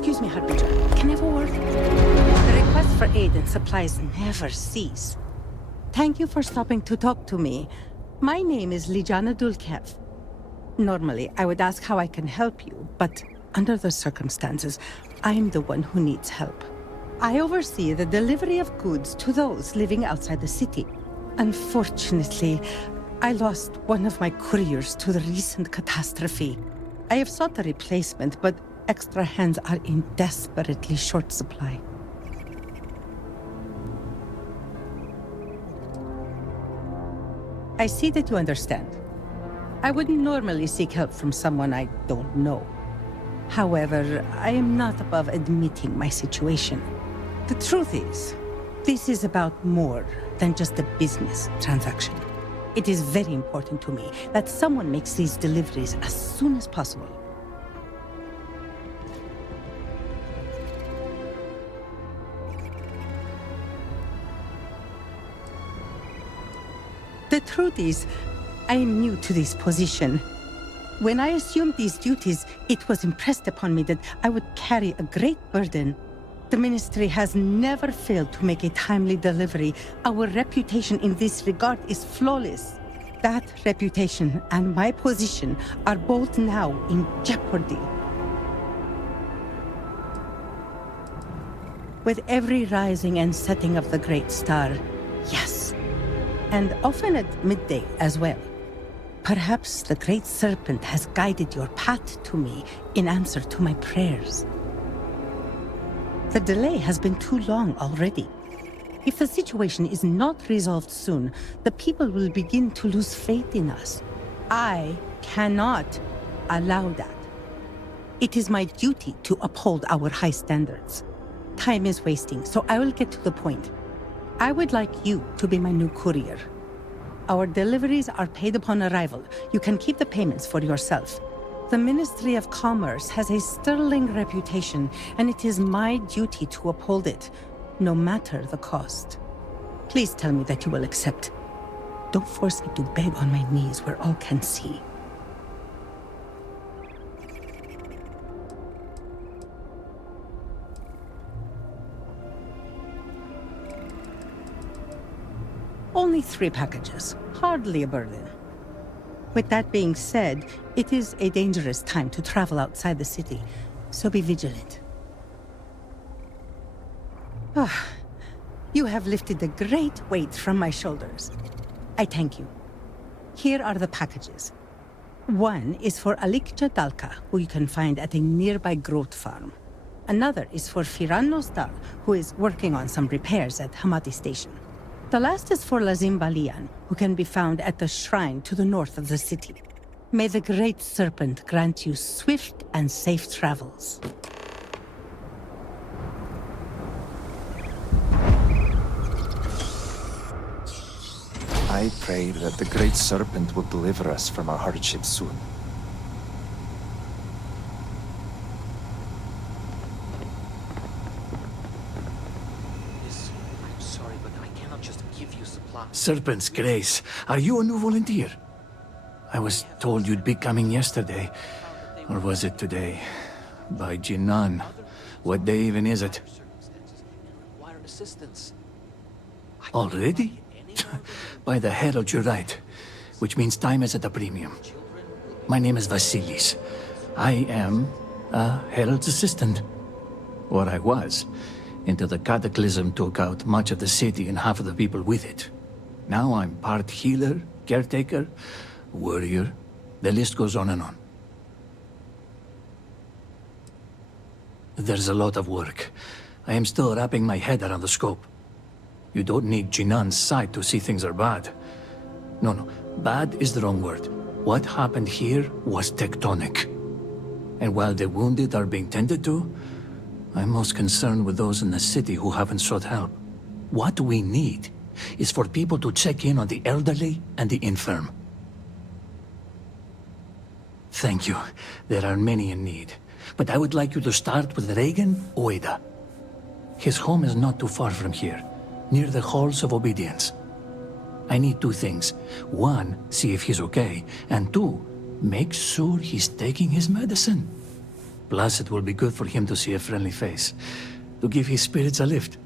Excuse me, Harbinger. Can I have a word? The requests for aid and supplies never cease. Thank you for stopping to talk to me. My name is Lijana Dulkev. Normally, I would ask how I can help you, but under the circumstances, I'm the one who needs help. I oversee the delivery of goods to those living outside the city. Unfortunately, I lost one of my couriers to the recent catastrophe. I have sought a replacement, but extra hands are in desperately short supply. I see that you understand. I wouldn't normally seek help from someone I don't know. However, I am not above admitting my situation. The truth is, this is about more than just a business transaction. It is very important to me that someone makes these deliveries as soon as possible. The truth is, I am new to this position. When I assumed these duties, it was impressed upon me that I would carry a great burden. The Ministry has never failed to make a timely delivery. Our reputation in this regard is flawless. That reputation and my position are both now in jeopardy. With every rising and setting of the great star, yes. And often at midday as well. Perhaps the Great Serpent has guided your path to me in answer to my prayers. The delay has been too long already. If the situation is not resolved soon, the people will begin to lose faith in us. I cannot allow that. It is my duty to uphold our high standards. Time is wasting, so I will get to the point. I would like you to be my new courier. Our deliveries are paid upon arrival. You can keep the payments for yourself. The Ministry of Commerce has a sterling reputation, and it is my duty to uphold it, no matter the cost. Please tell me that you will accept. Don't force me to beg on my knees where all can see. Only 3 packages, hardly a burden. With that being said, it is a dangerous time to travel outside the city, so be vigilant. You have lifted a great weight from my shoulders. I thank you. Here are the packages. One is for Alikja Dalka, who you can find at a nearby growth farm. Another is for Firan Nostal, who is working on some repairs at Hamati Station. The last is for Lazim Balian, who can be found at the shrine to the north of the city. May the Great Serpent grant you swift and safe travels. I pray that the Great Serpent will deliver us from our hardships soon. Serpent's Grace, are you a new volunteer? I was told you'd be coming yesterday. Or was it today? By Jinan. What day even is it? Already? By the Herald, you're right. Which means time is at a premium. My name is Vasilis. I am a Herald's assistant. Or I was, until the cataclysm took out much of the city and half of the people with it. Now I'm part healer, caretaker, warrior. The list goes on and on. There's a lot of work. I am still wrapping my head around the scope. You don't need Jinan's sight to see things are bad. No, bad is the wrong word. What happened here was tectonic. And while the wounded are being tended to, I'm most concerned with those in the city who haven't sought help. What we need is for people to check in on the elderly and the infirm. Thank you. There are many in need. But I would like you to start with Regan Oeda. His home is not too far from here, near the Halls of Obedience. I need 2 things. 1, see if he's okay, and 2, make sure he's taking his medicine. Plus, it will be good for him to see a friendly face, to give his spirits a lift.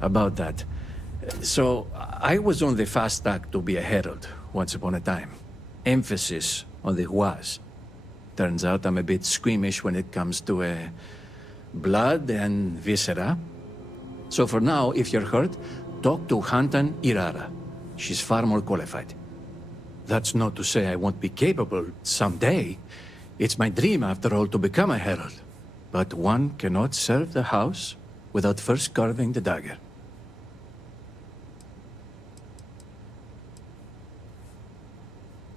About that. So, I was on the fast track to be a herald once upon a time. Emphasis on the was. Turns out I'm a bit squeamish when it comes to blood and viscera. So for now, if you're hurt, talk to Hantan Irara. She's far more qualified. That's not to say I won't be capable someday. It's my dream, after all, to become a herald. But one cannot serve the house without first carving the dagger.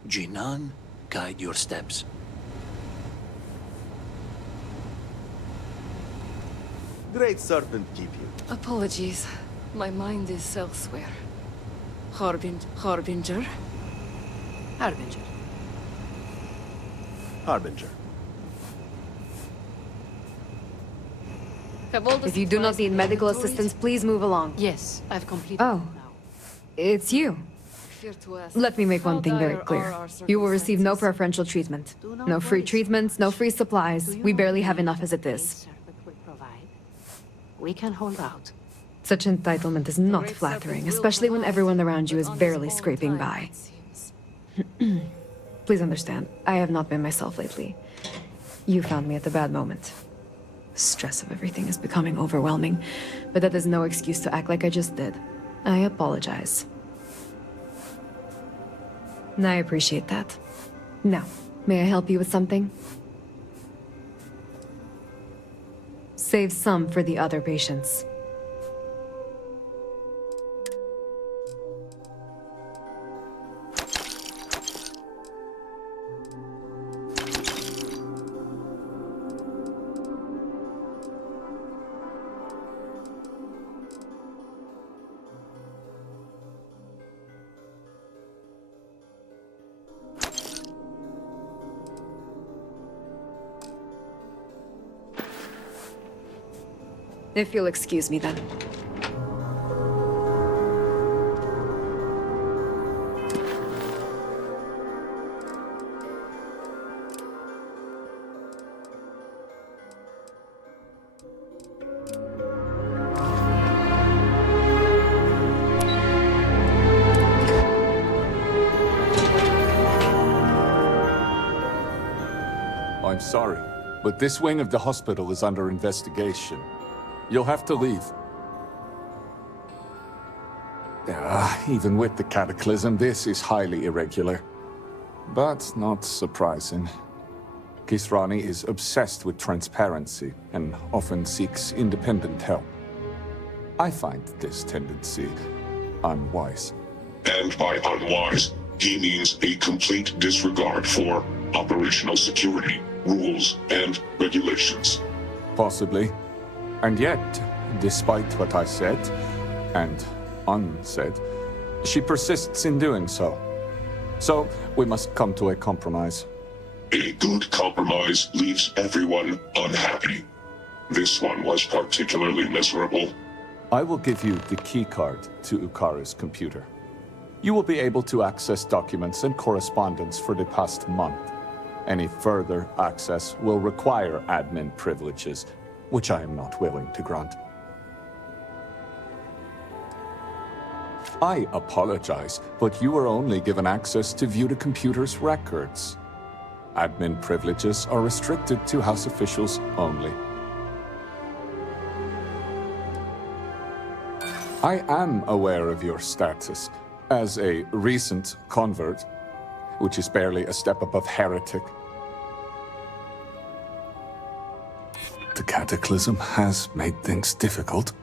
Jinan, guide your steps. Great Serpent keep you. Apologies. My mind is elsewhere. Harbinger? Harbinger. Harbinger. Have all the If you do not supplies need and medical inventories? assistance, please move along. Yes, I've completed Oh. them now. It's you. Fear to ask, Let me make how one thing very dire clear. are our You will receive no circumstances? preferential treatment. Do not No free worry so treatments, no much. free supplies. Do you We not barely have believe enough that as it the is. Great Serpent will provide? We can hold out. Such entitlement is not Great flattering, Serpent will especially when provide, everyone around you but is on his barely own scraping time, by. it seems. Please understand, I have not been myself lately. You found me at the bad moment. Stress of everything is becoming overwhelming, but that is no excuse to act like I just did. I apologize. I appreciate that. Now, may I help you with something? Save some for the other patients. If you'll excuse me then. I'm sorry, but this wing of the hospital is under investigation. You'll have to leave. Even with the cataclysm, this is highly irregular. But not surprising. Kisrani is obsessed with transparency and often seeks independent help. I find this tendency unwise. And by unwise, he means a complete disregard for operational security, rules, and regulations. Possibly. And yet, despite what I said, and unsaid, she persists in doing so. So, we must come to a compromise. A good compromise leaves everyone unhappy. This one was particularly miserable. I will give you the keycard to Ukara's computer. You will be able to access documents and correspondence for the past month. Any further access will require admin privileges, which I am not willing to grant. I apologize, but you were only given access to view the computer's records. Admin privileges are restricted to House officials only. I am aware of your status as a recent convert, which is barely a step above heretic. The cataclysm has made things difficult.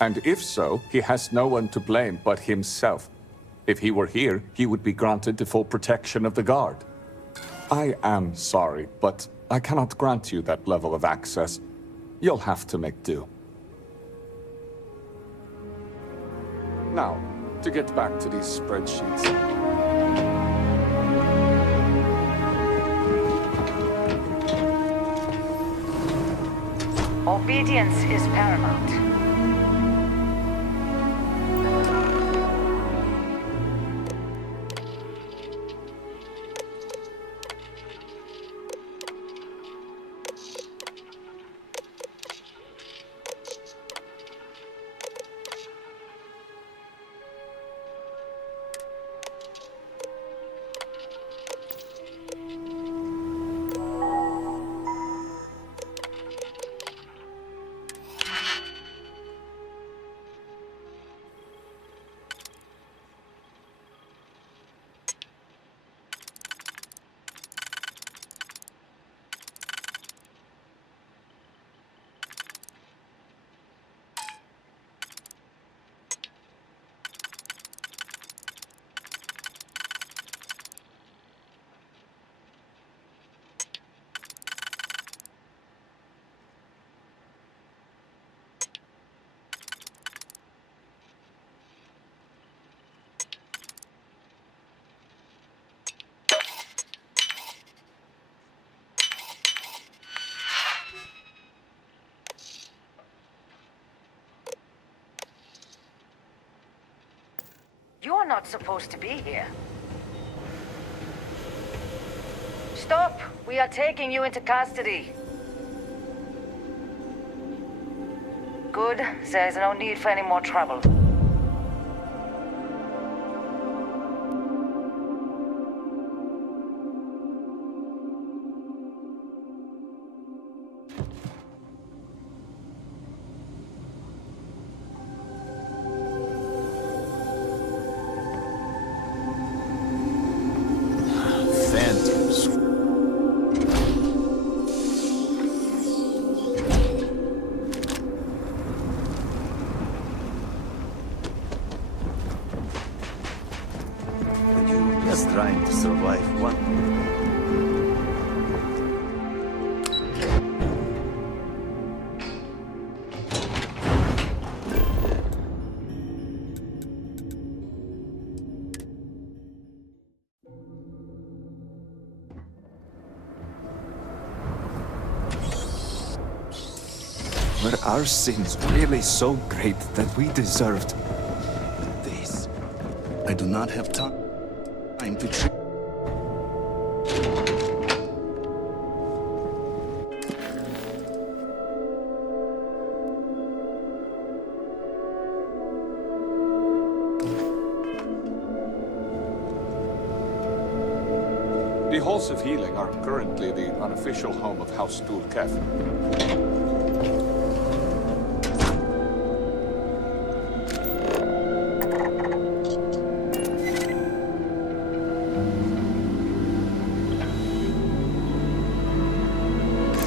And if so, he has no one to blame but himself. If he were here, he would be granted the full protection of the guard. I am sorry, but I cannot grant you that level of access. You'll have to make do. Now, to get back to these spreadsheets. Obedience is paramount. You're not supposed to be here. Stop! We are taking you into custody. Good. There's no need for any more trouble. Just trying to survive one. Were our sins really so great that we deserved This. I do not have time to treat. The Halls of Healing are currently the unofficial home of House Stulkef.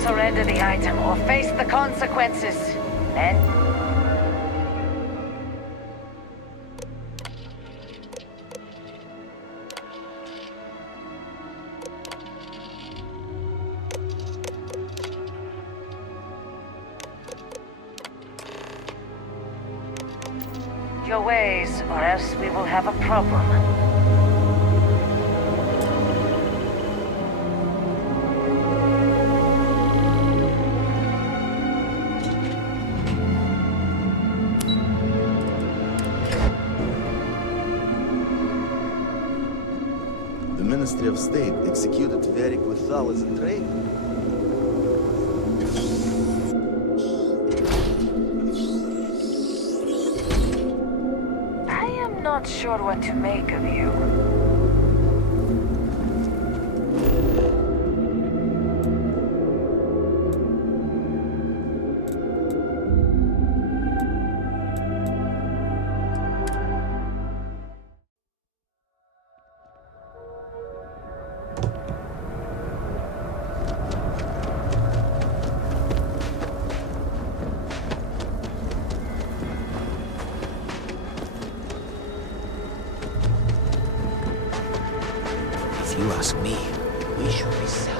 Surrender the item or face the consequences. And your ways, or else we will have a problem. The Ministry of State executed Varric Withal as a traitor. I am not sure what to make of you. If you ask me, we should be selling.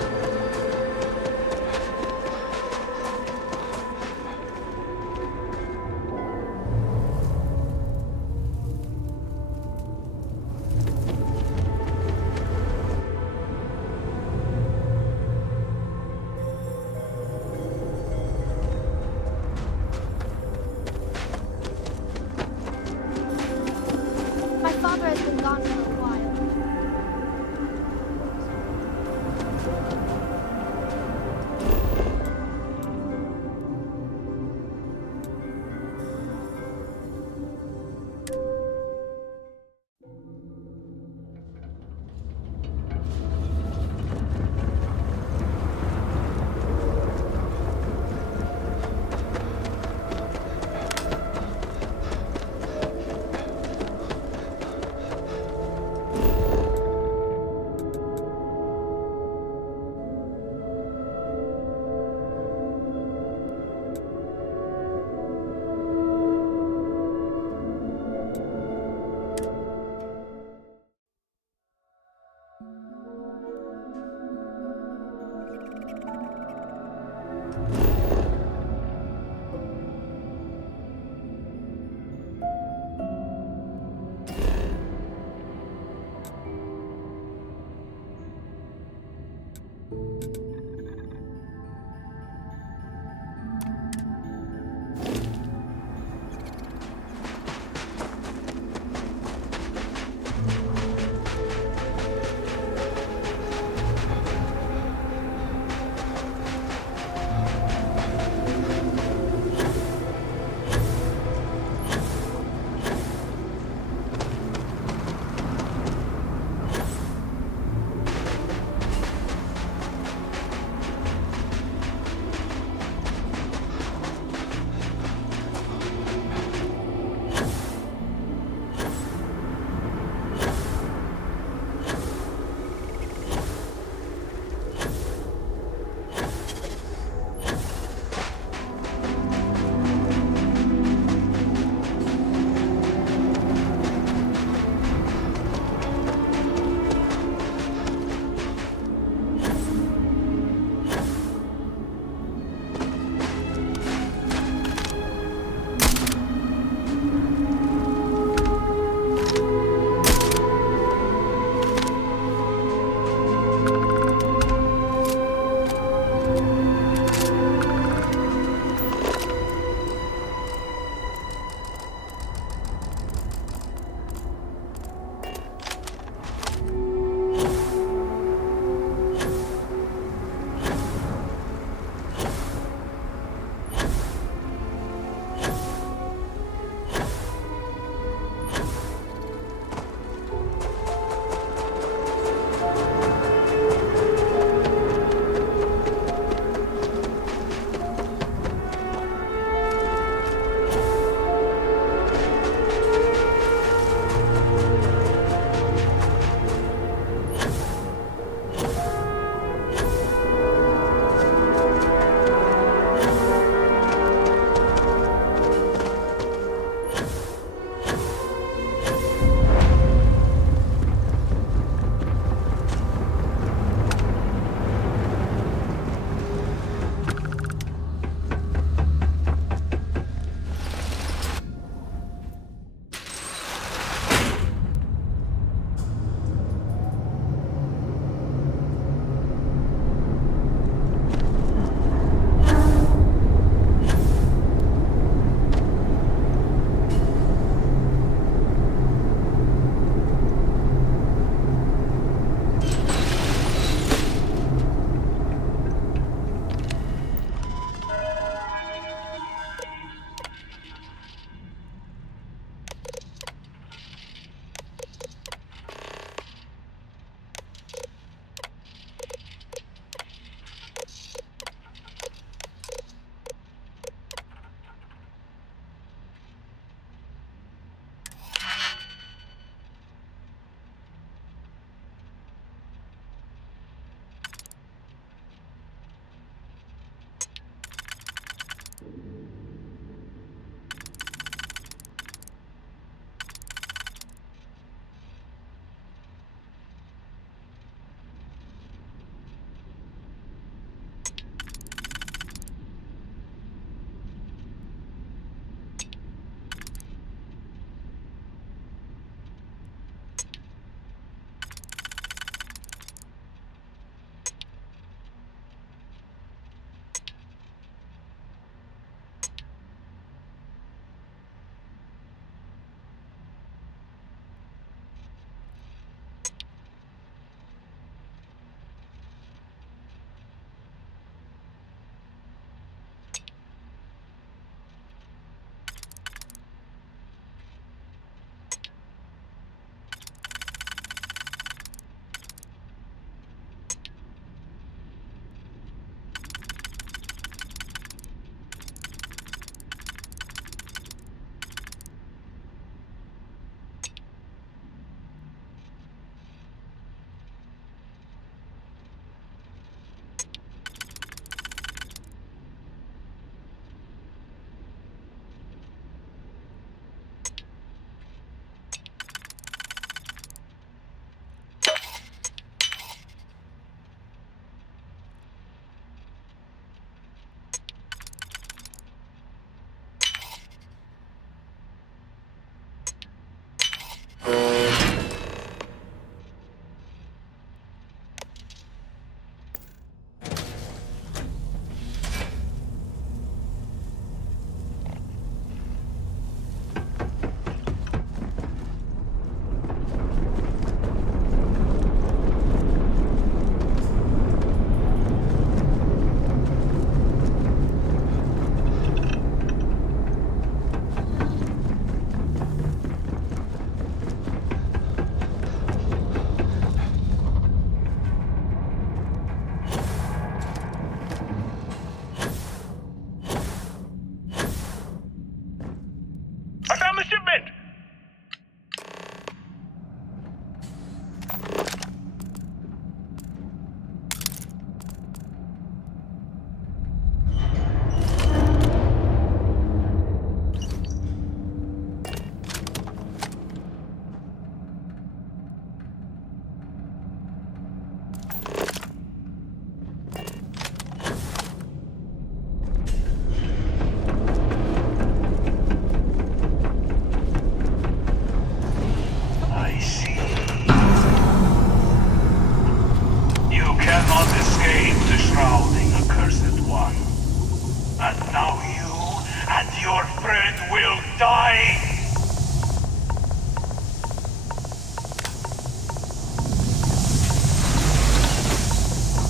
friend will die!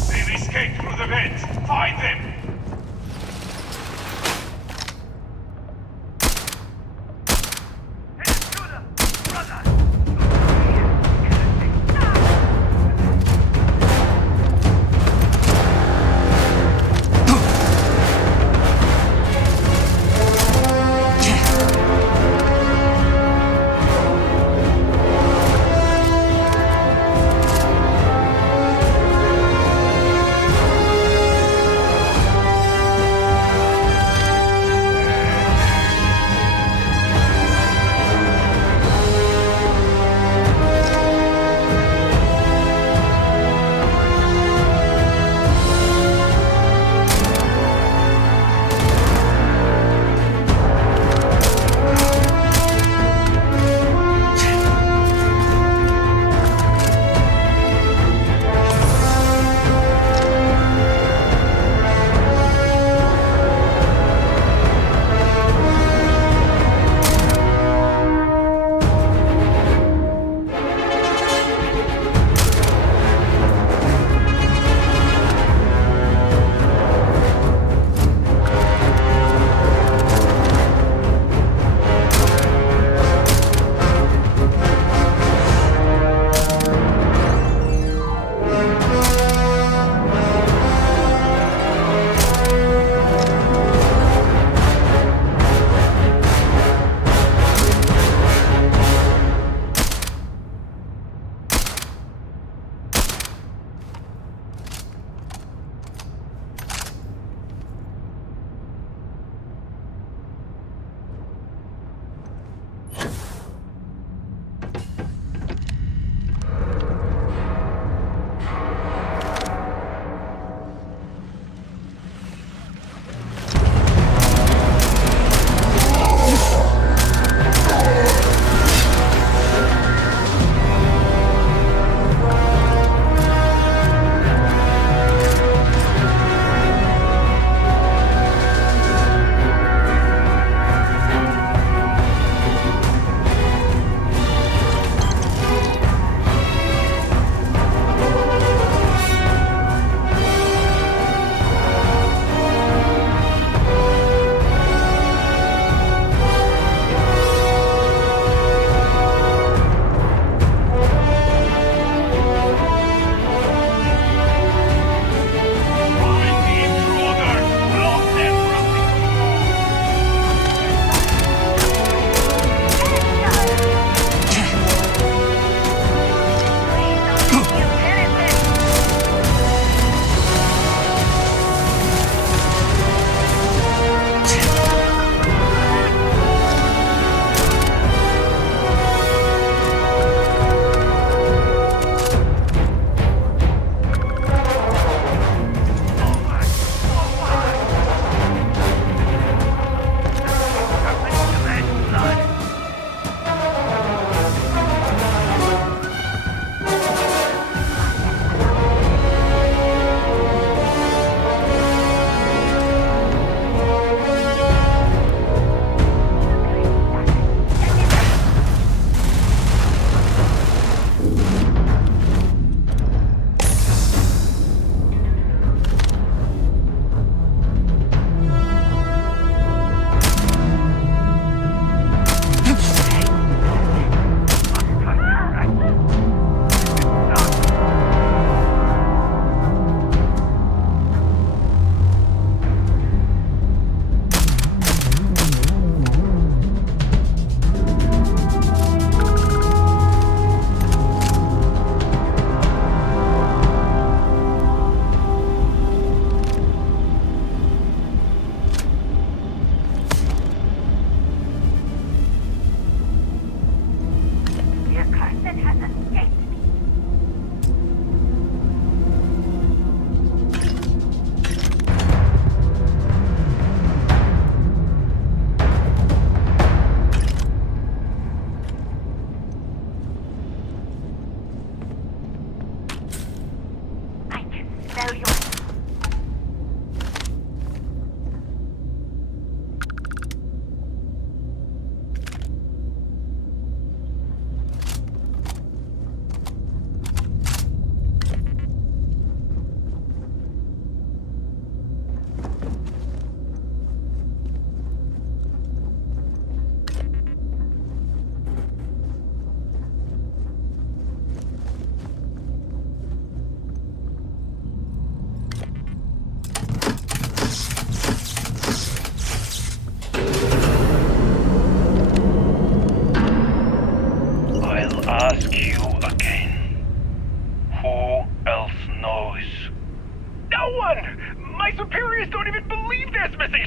They've escaped through the vent! Find them!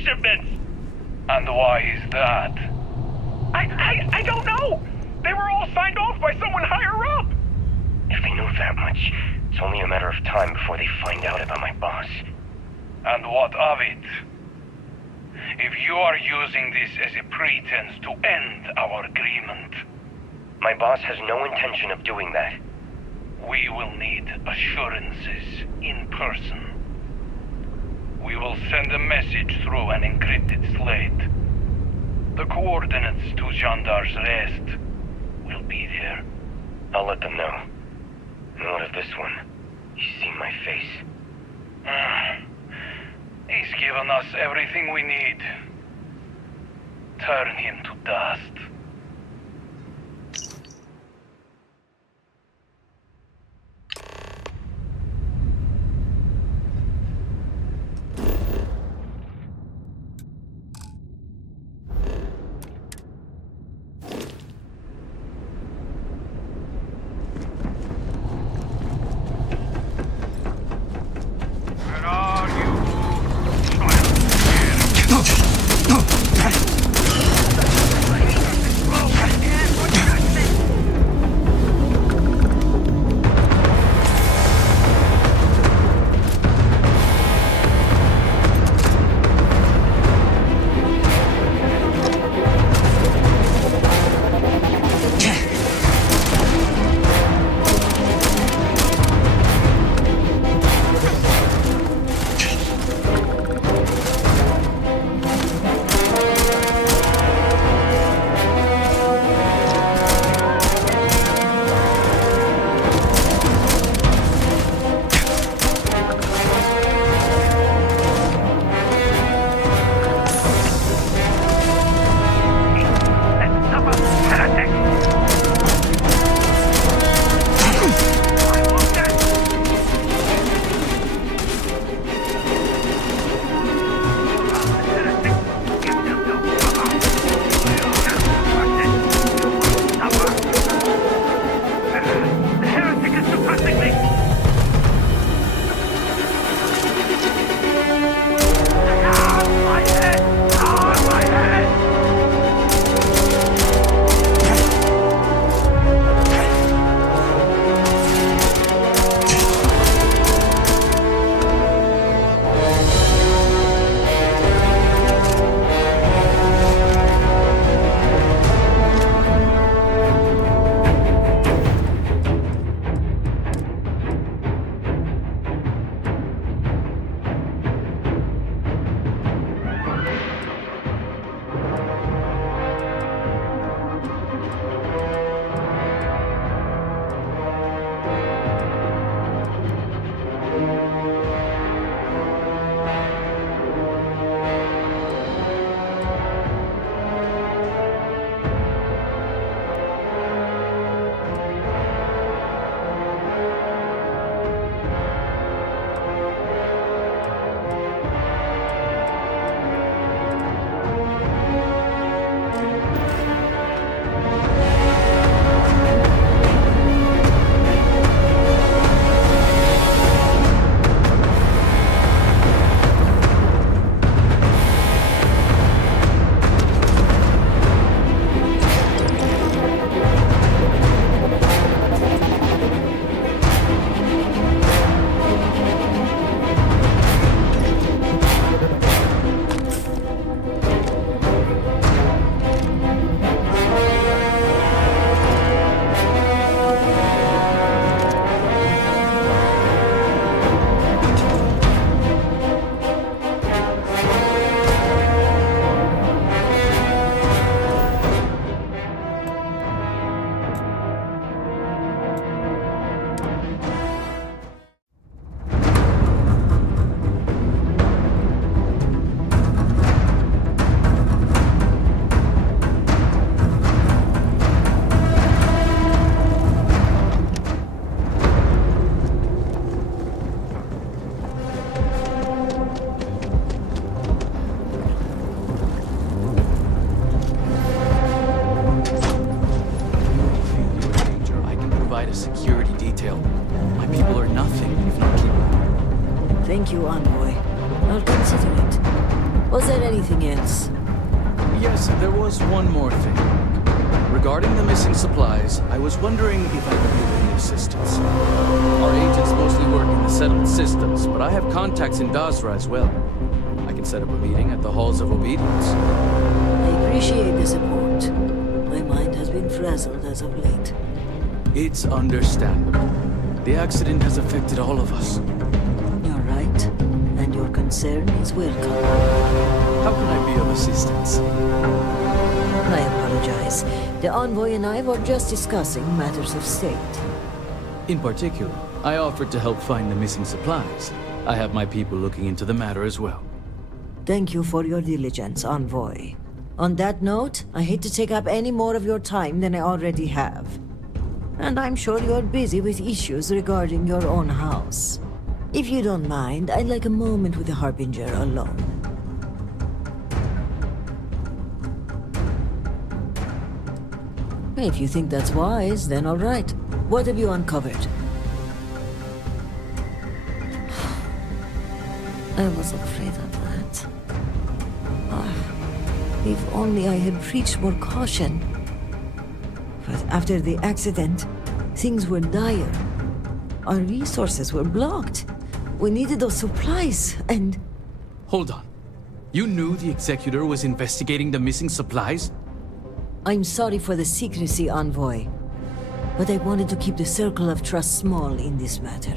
shipments! And why is that? I don't know! They were all signed off by someone higher up! If they knew that much, it's only a matter of time before they find out about my boss. And what of it? If you are using this as a pretense to end our agreement... My boss has no intention of doing that. We will need assurances in person. We will send a message through an encrypted slate. The coordinates to Gendar's rest will be there. I'll let them know. And what of this one? He's seen my face. He's given us everything we need. Turn him to dust. Was there anything else? Yes, there was one more thing. Regarding the missing supplies, I was wondering if I could be of any assistance. Our agents mostly work in the settled systems, but I have contacts in Dazra as well. I can set up a meeting at the Halls of Obedience. I appreciate the support. My mind has been frazzled as of late. It's understandable. The accident has affected all of us. You're right, and your concern is welcome. How can I be of assistance? I apologize. The envoy and I were just discussing matters of state. In particular, I offered to help find the missing supplies. I have my people looking into the matter as well. Thank you for your diligence, envoy. On that note, I hate to take up any more of your time than I already have. And I'm sure you're busy with issues regarding your own house. If you don't mind, I'd like a moment with the Harbinger alone. If you think that's wise, then all right. What have you uncovered? I was afraid of that. If only I had preached more caution. But after the accident, things were dire. Our resources were blocked. We needed those supplies, and... Hold on. You knew the Executor was investigating the missing supplies? I'm sorry for the secrecy, envoy. But I wanted to keep the circle of trust small in this matter.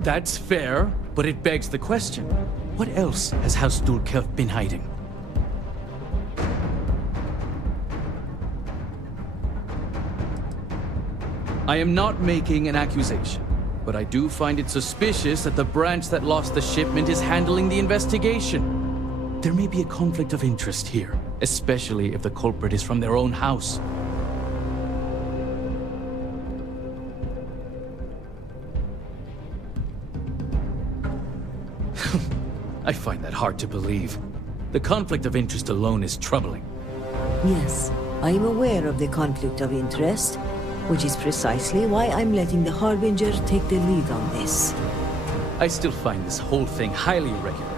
That's fair, but it begs the question. What else has House Dulkelf been hiding? I am not making an accusation, but I do find it suspicious that the branch that lost the shipment is handling the investigation. There may be a conflict of interest here, especially if the culprit is from their own house. I find that hard to believe. The conflict of interest alone is troubling. Yes, I am aware of the conflict of interest, which is precisely why I'm letting the Harbinger take the lead on this. I still find this whole thing highly irregular.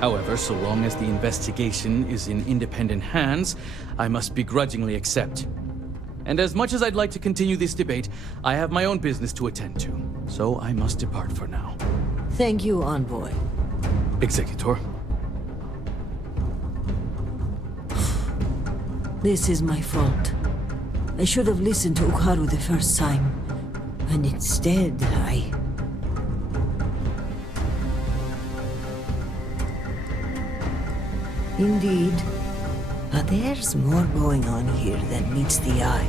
However, so long as the investigation is in independent hands, I must begrudgingly accept. And as much as I'd like to continue this debate, I have my own business to attend to, so I must depart for now. Thank you, envoy. Executor. This is my fault. I should have listened to Ukaru the first time, and instead Indeed. But there's more going on here than meets the eye.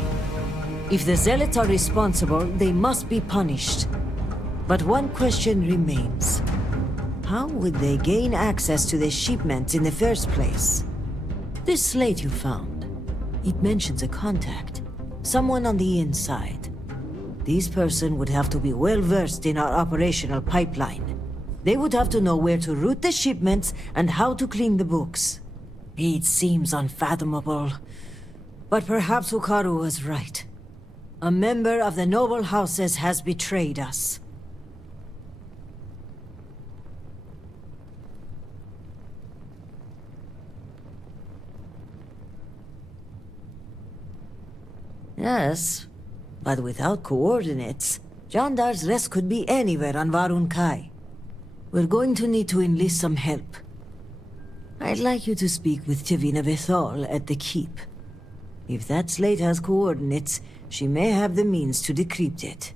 If the Zealots are responsible, they must be punished. But one question remains. How would they gain access to the shipments in the first place? This slate you found, it mentions a contact. Someone on the inside. This person would have to be well versed in our operational pipeline. They would have to know where to route the shipments and how to clean the books. It seems unfathomable, but perhaps Ukaru was right. A member of the noble houses has betrayed us. Yes, but without coordinates, Jandar's rest could be anywhere on Varun Kai. We're going to need to enlist some help. I'd like you to speak with Tivina Bethal at the Keep. If that slate has coordinates, she may have the means to decrypt it.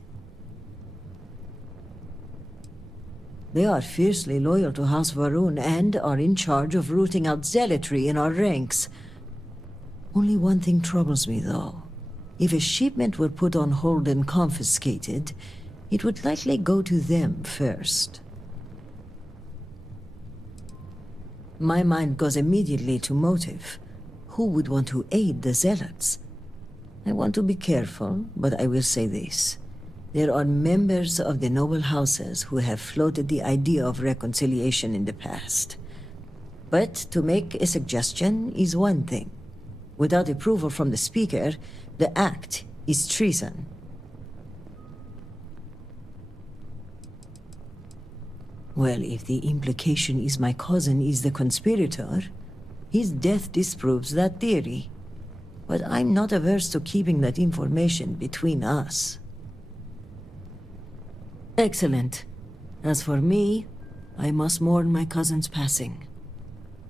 They are fiercely loyal to House Varun and are in charge of rooting out zealotry in our ranks. Only one thing troubles me, though. If a shipment were put on hold and confiscated, it would likely go to them first. My mind goes immediately to motive. Who would want to aid the Zealots? I want to be careful, but I will say this. There are members of the noble houses who have floated the idea of reconciliation in the past. But to make a suggestion is one thing. Without approval from the Speaker, the act is treason. Well, if the implication is my cousin is the conspirator, his death disproves that theory. But I'm not averse to keeping that information between us. Excellent. As for me, I must mourn my cousin's passing.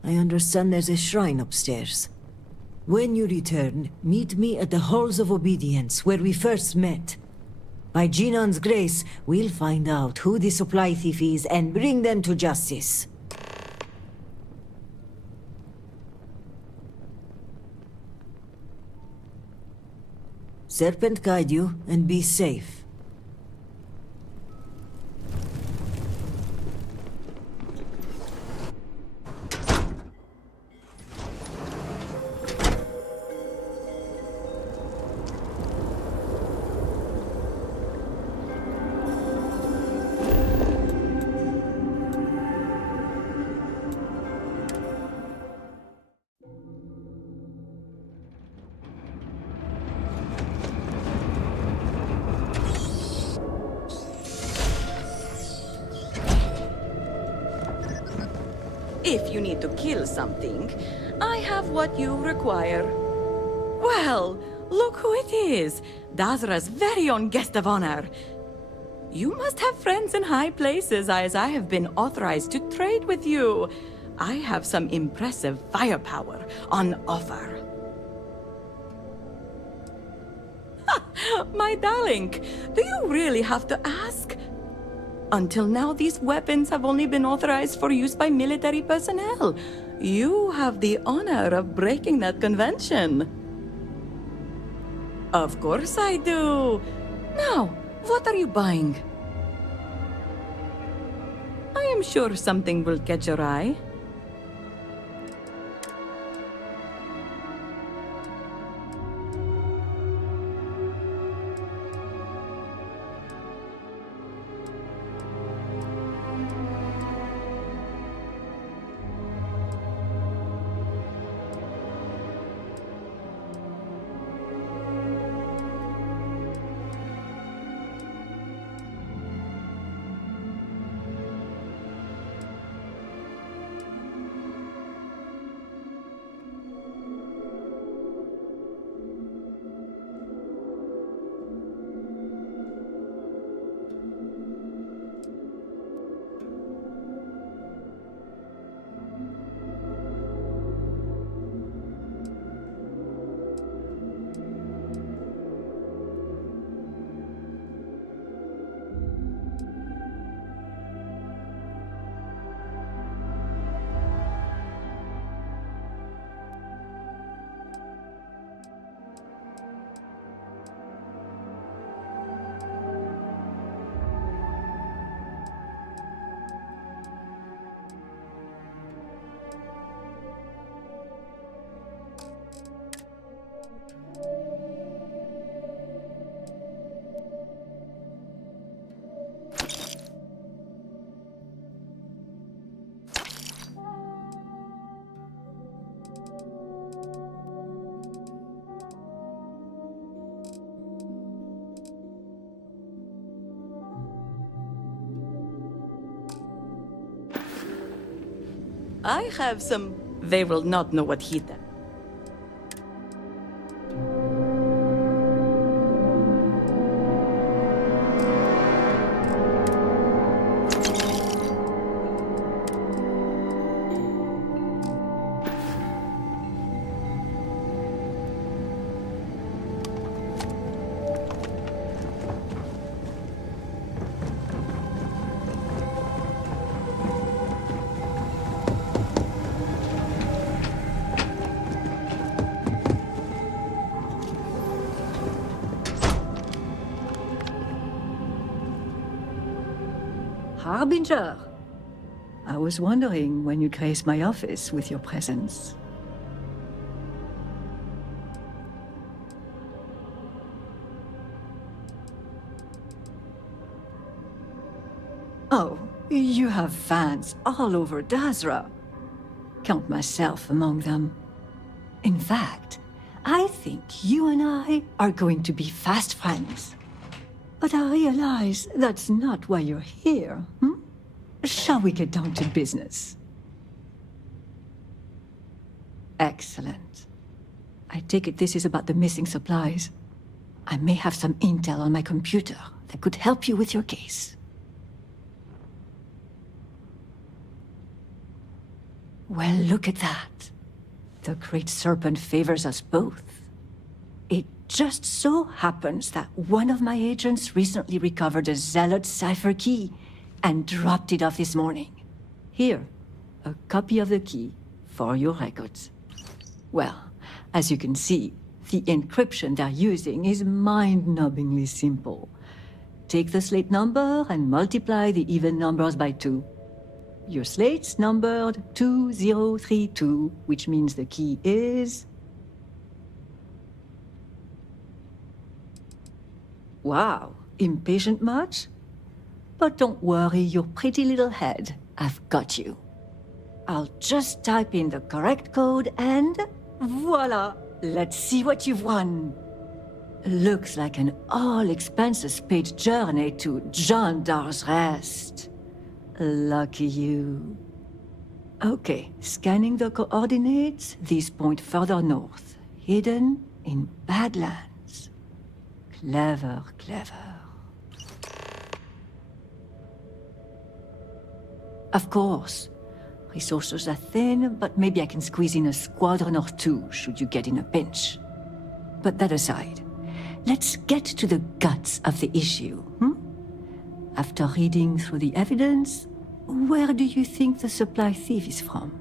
I understand there's a shrine upstairs. When you return, meet me at the Halls of Obedience, where we first met. By Jinan's grace, we'll find out who the supply thief is and bring them to justice. Serpent guide you, and be safe. If you need to kill something, I have what you require. Well, look who it is. Dazra's very own guest of honor. You must have friends in high places, as I have been authorized to trade with you. I have some impressive firepower on offer. My darling, do you really have to ask? Until now, these weapons have only been authorized for use by military personnel. You have the honor of breaking that convention. Of course I do. Now, what are you buying? I am sure something will catch your eye. I have some... They will not know what hit them. Harbinger! I was wondering when you'd grace my office with your presence. Oh, you have fans all over Dazra. Count myself among them. In fact, I think you and I are going to be fast friends. But I realize that's not why you're here, Shall we get down to business? Excellent. I take it this is about the missing supplies. I may have some intel on my computer that could help you with your case. Well, look at that. The Great Serpent favors us both. It just so happens that one of my agents recently recovered a Zealot cipher key and dropped it off this morning. Here, a copy of the key for your records. Well, as you can see, the encryption they're using is mind-numbingly simple. Take the slate number and multiply the even numbers by 2. Your slate's numbered 2032, which means the key is... Wow, impatient much? But don't worry your pretty little head, I've got you. I'll just type in the correct code and... voila! Let's see what you've won. Looks like an all-expenses-paid journey to Jandar's Rest. Lucky you. Okay, scanning the coordinates, these point further north, hidden in Badlands. Clever, clever. Of course. Resources are thin, but maybe I can squeeze in a squadron or 2 should you get in a pinch. But that aside, let's get to the guts of the issue, After reading through the evidence, where do you think the supply thief is from?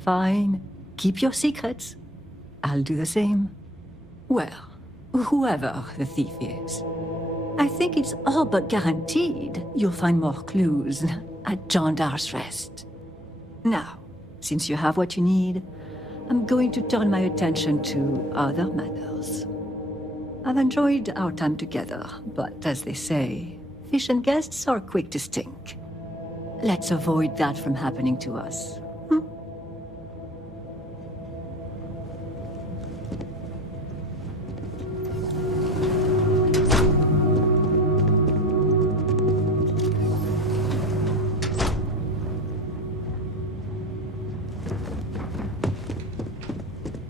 Fine. Keep your secrets. I'll do the same. Well, whoever the thief is, I think it's all but guaranteed you'll find more clues at Jandar's Rest. Now, since you have what you need, I'm going to turn my attention to other matters. I've enjoyed our time together, but as they say, fish and guests are quick to stink. Let's avoid that from happening to us.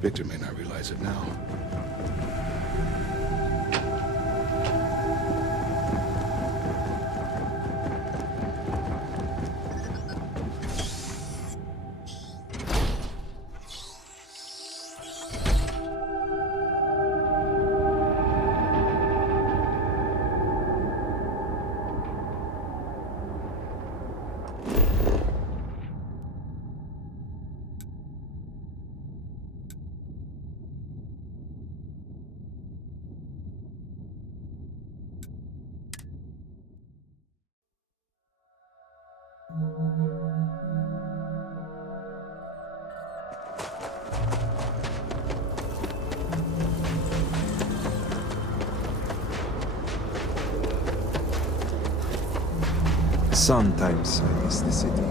Victor may not realize it now. Sometimes I miss the city.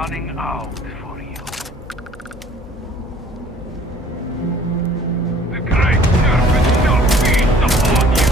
running out for you. The Great Serpent shall feast upon you!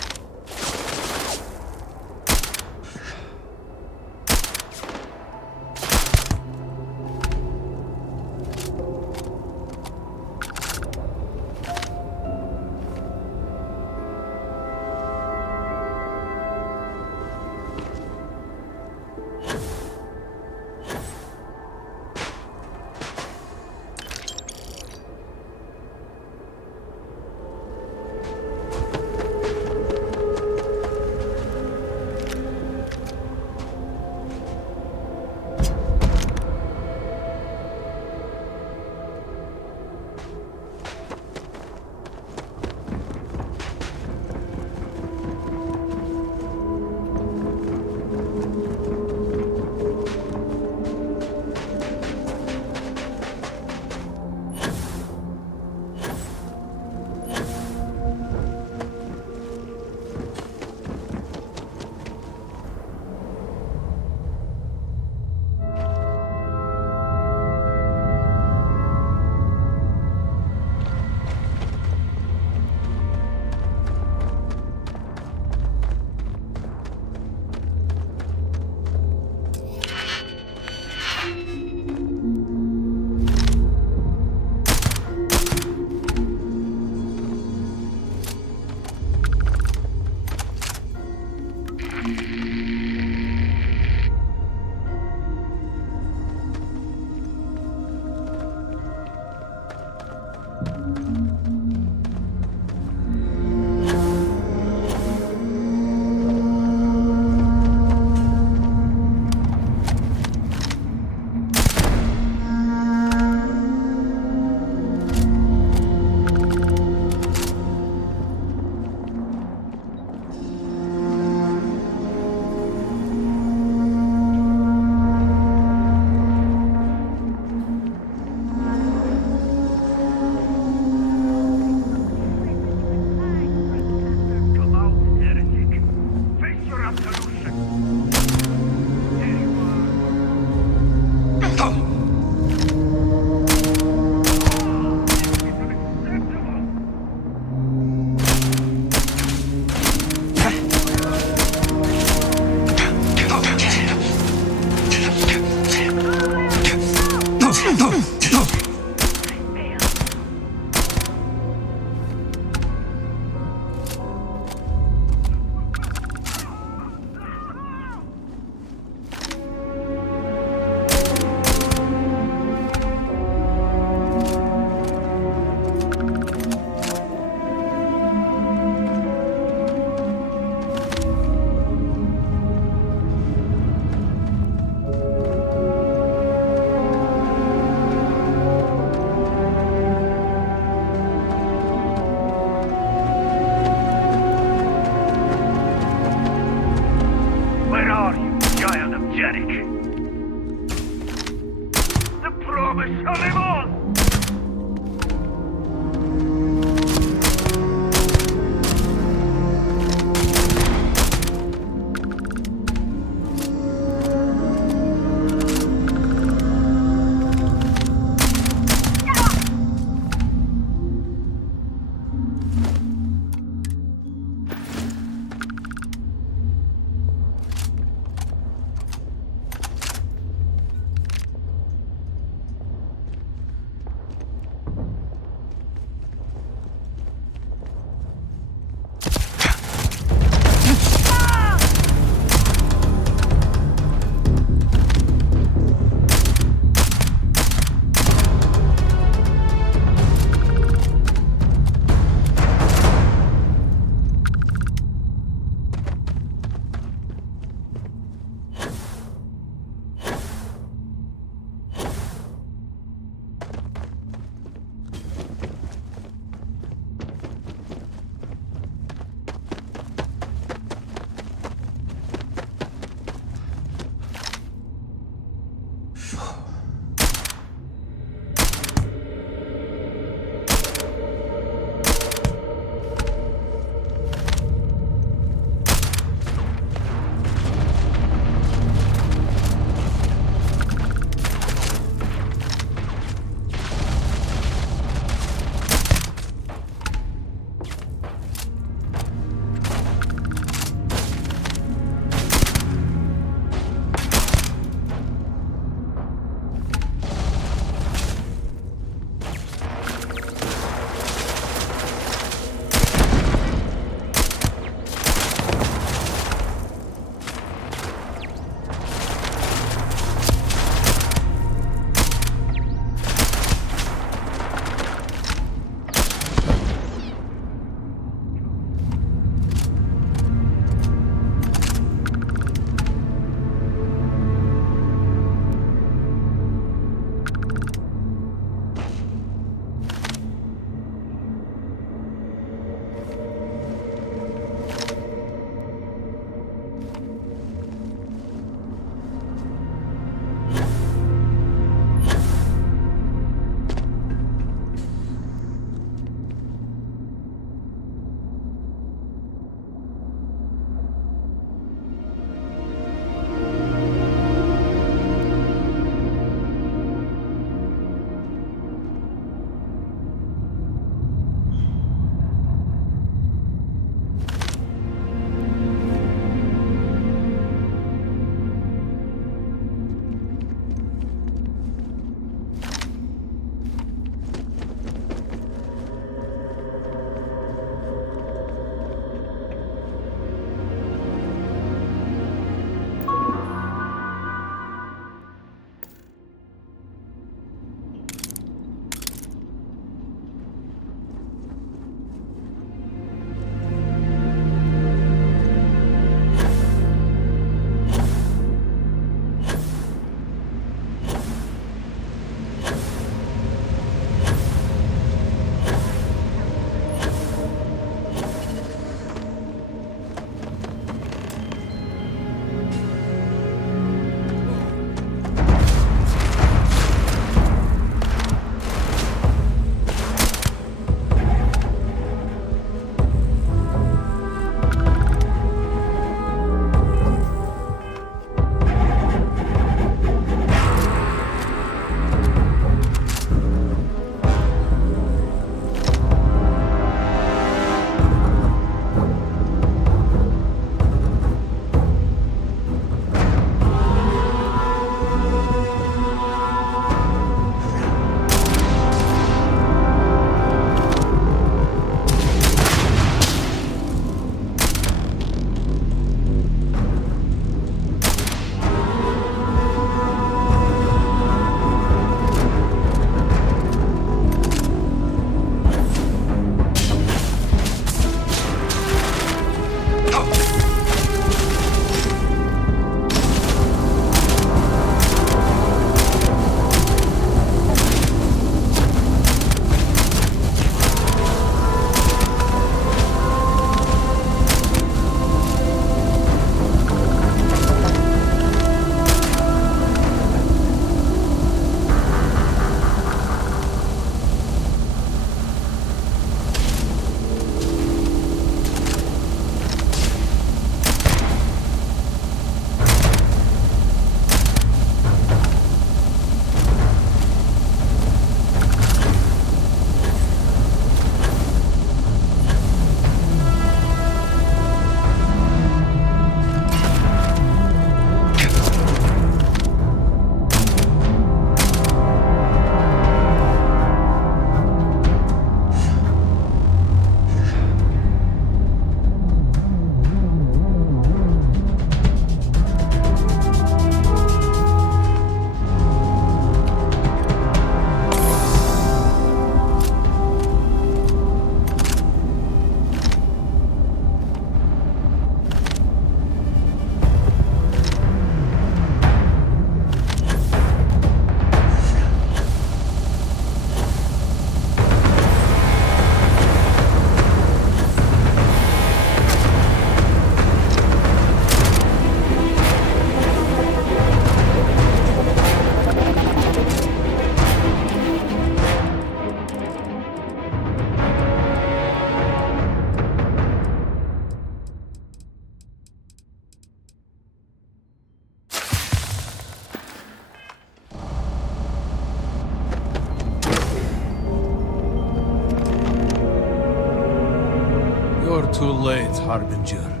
too late, Harbinger.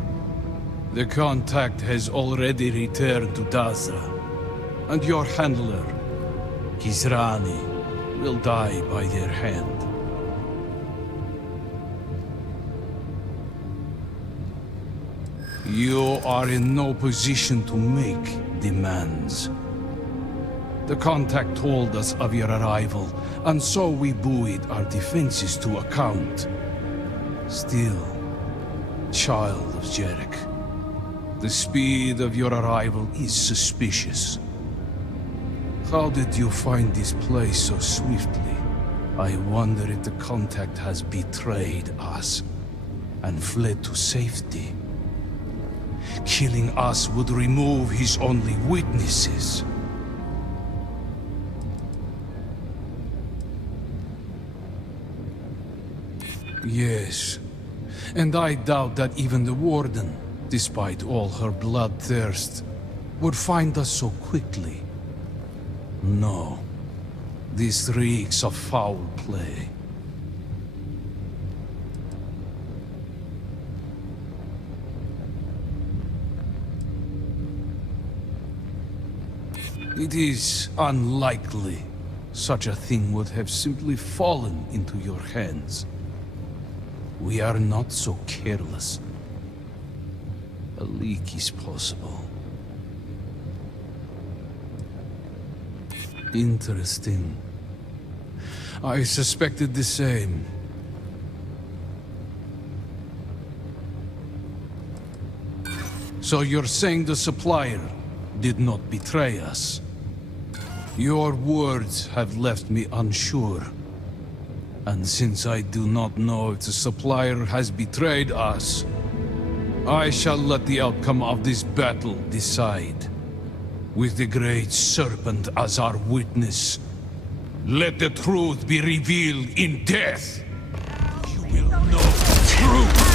The contact has already returned to Dazra, and your handler, Kisrani, will die by their hand. You are in no position to make demands. The contact told us of your arrival, and so we buoyed our defenses to account. Still, child of Jarek, the speed of your arrival is suspicious. How did you find this place so swiftly? I wonder if the contact has betrayed us and fled to safety. Killing us would remove his only witnesses. Yes, and I doubt that even the Warden, despite all her bloodthirst, would find us so quickly. No, this reeks of foul play. It is unlikely such a thing would have simply fallen into your hands. We are not so careless. A leak is possible. Interesting. I suspected the same. So you're saying the supplier did not betray us? Your words have left me unsure. And since I do not know if the supplier has betrayed us, I shall let the outcome of this battle decide. With the Great Serpent as our witness, let the truth be revealed in death. You will know the truth.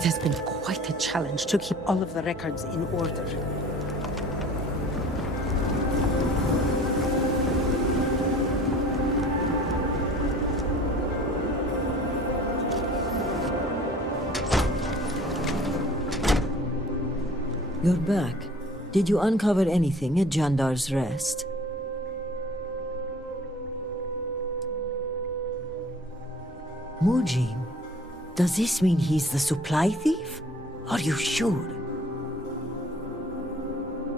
It has been quite a challenge to keep all of the records in order. You're back. Did you uncover anything at Jandar's Rest? Mujin? Does this mean he's the supply thief? Are you sure?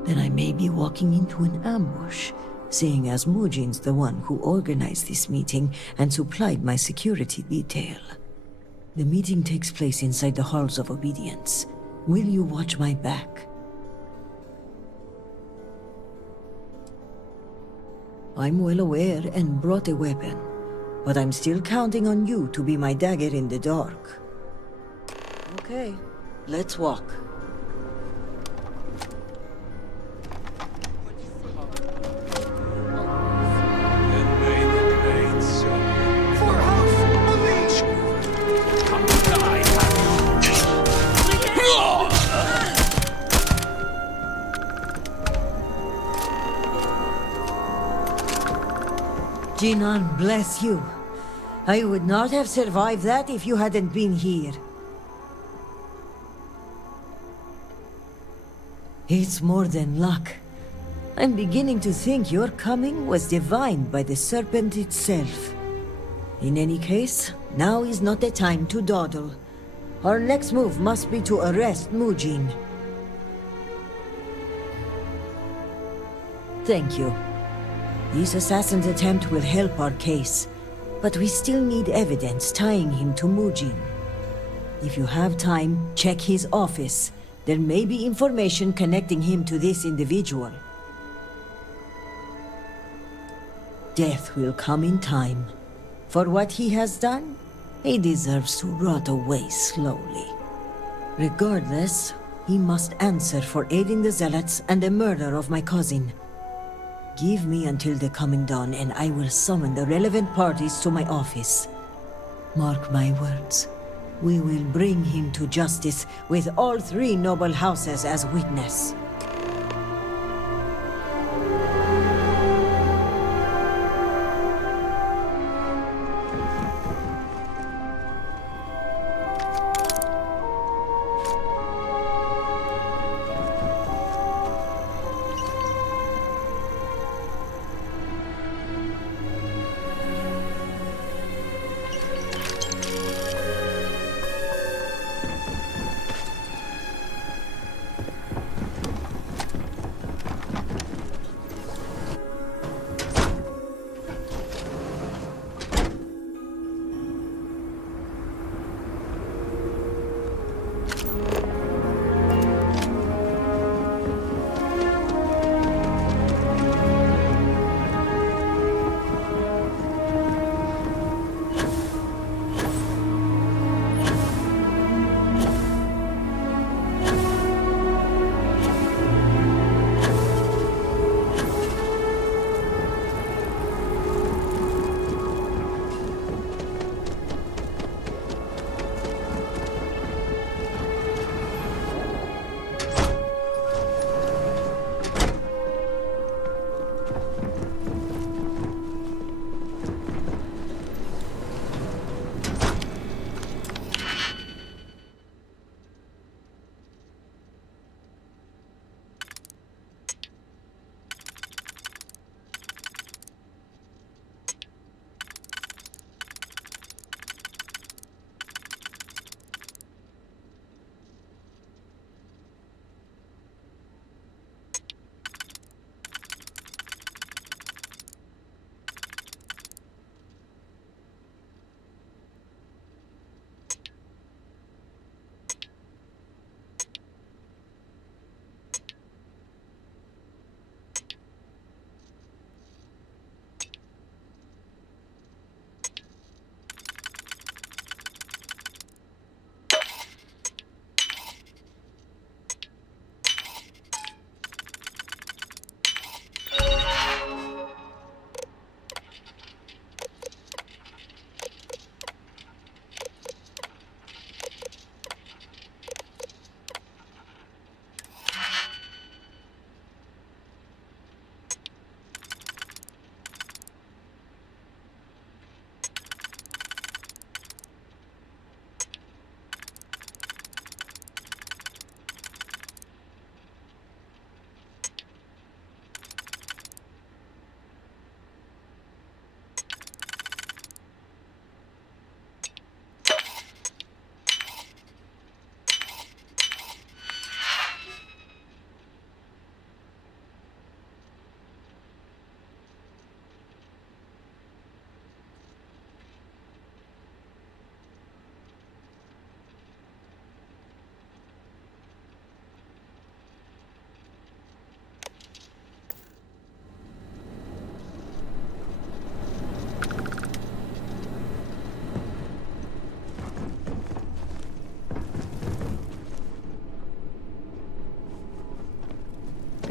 Then I may be walking into an ambush, seeing as Mujin's the one who organized this meeting and supplied my security detail. The meeting takes place inside the Halls of Obedience. Will you watch my back? I'm well aware and brought a weapon, but I'm still counting on you to be my dagger in the dark. Okay, let's walk. Jinan, bless you. I would not have survived that if you hadn't been here. It's more than luck. I'm beginning to think your coming was divined by the serpent itself. In any case, now is not the time to dawdle. Our next move must be to arrest Mujin. Thank you. This assassin's attempt will help our case, but we still need evidence tying him to Mujin. If you have time, check his office. There may be information connecting him to this individual. Death will come in time. For what he has done, he deserves to rot away slowly. Regardless, he must answer for aiding the Zealots and the murder of my cousin. Give me until the coming dawn, and I will summon the relevant parties to my office. Mark my words. We will bring him to justice with all three noble houses as witness.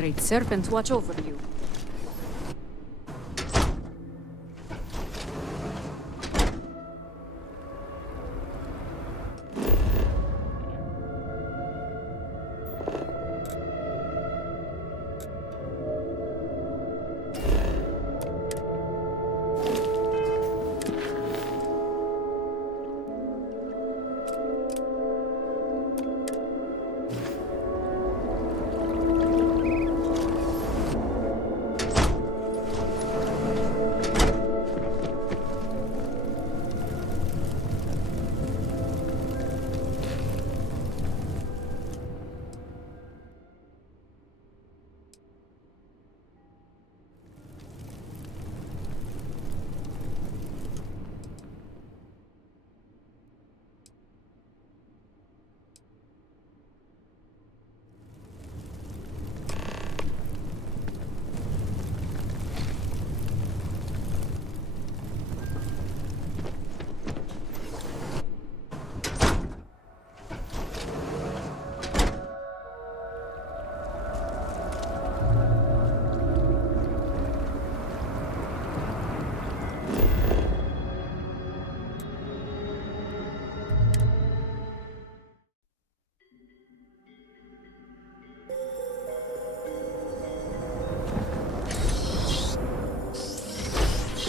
Great Serpent, watch over you.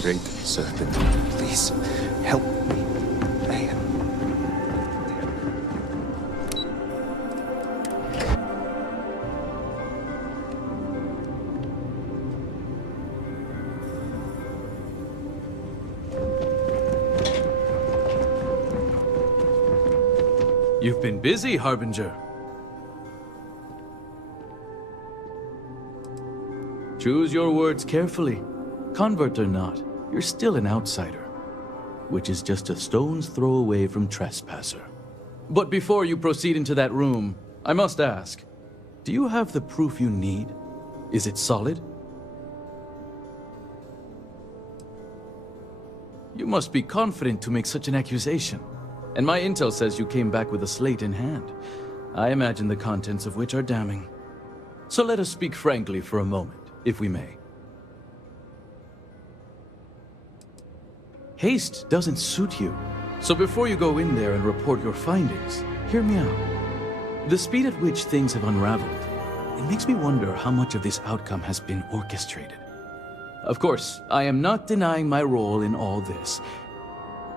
Great Serpent, please, help me. I am... You've been busy, Harbinger. Choose your words carefully. Convert or not, you're still an outsider, which is just a stone's throw away from trespasser. But before you proceed into that room, I must ask, do you have the proof you need? Is it solid? You must be confident to make such an accusation. And my intel says you came back with a slate in hand. I imagine the contents of which are damning. So let us speak frankly for a moment, if we may. Haste doesn't suit you. So before you go in there and report your findings, hear me out. The speed at which things have unraveled, it makes me wonder how much of this outcome has been orchestrated. Of course, I am not denying my role in all this.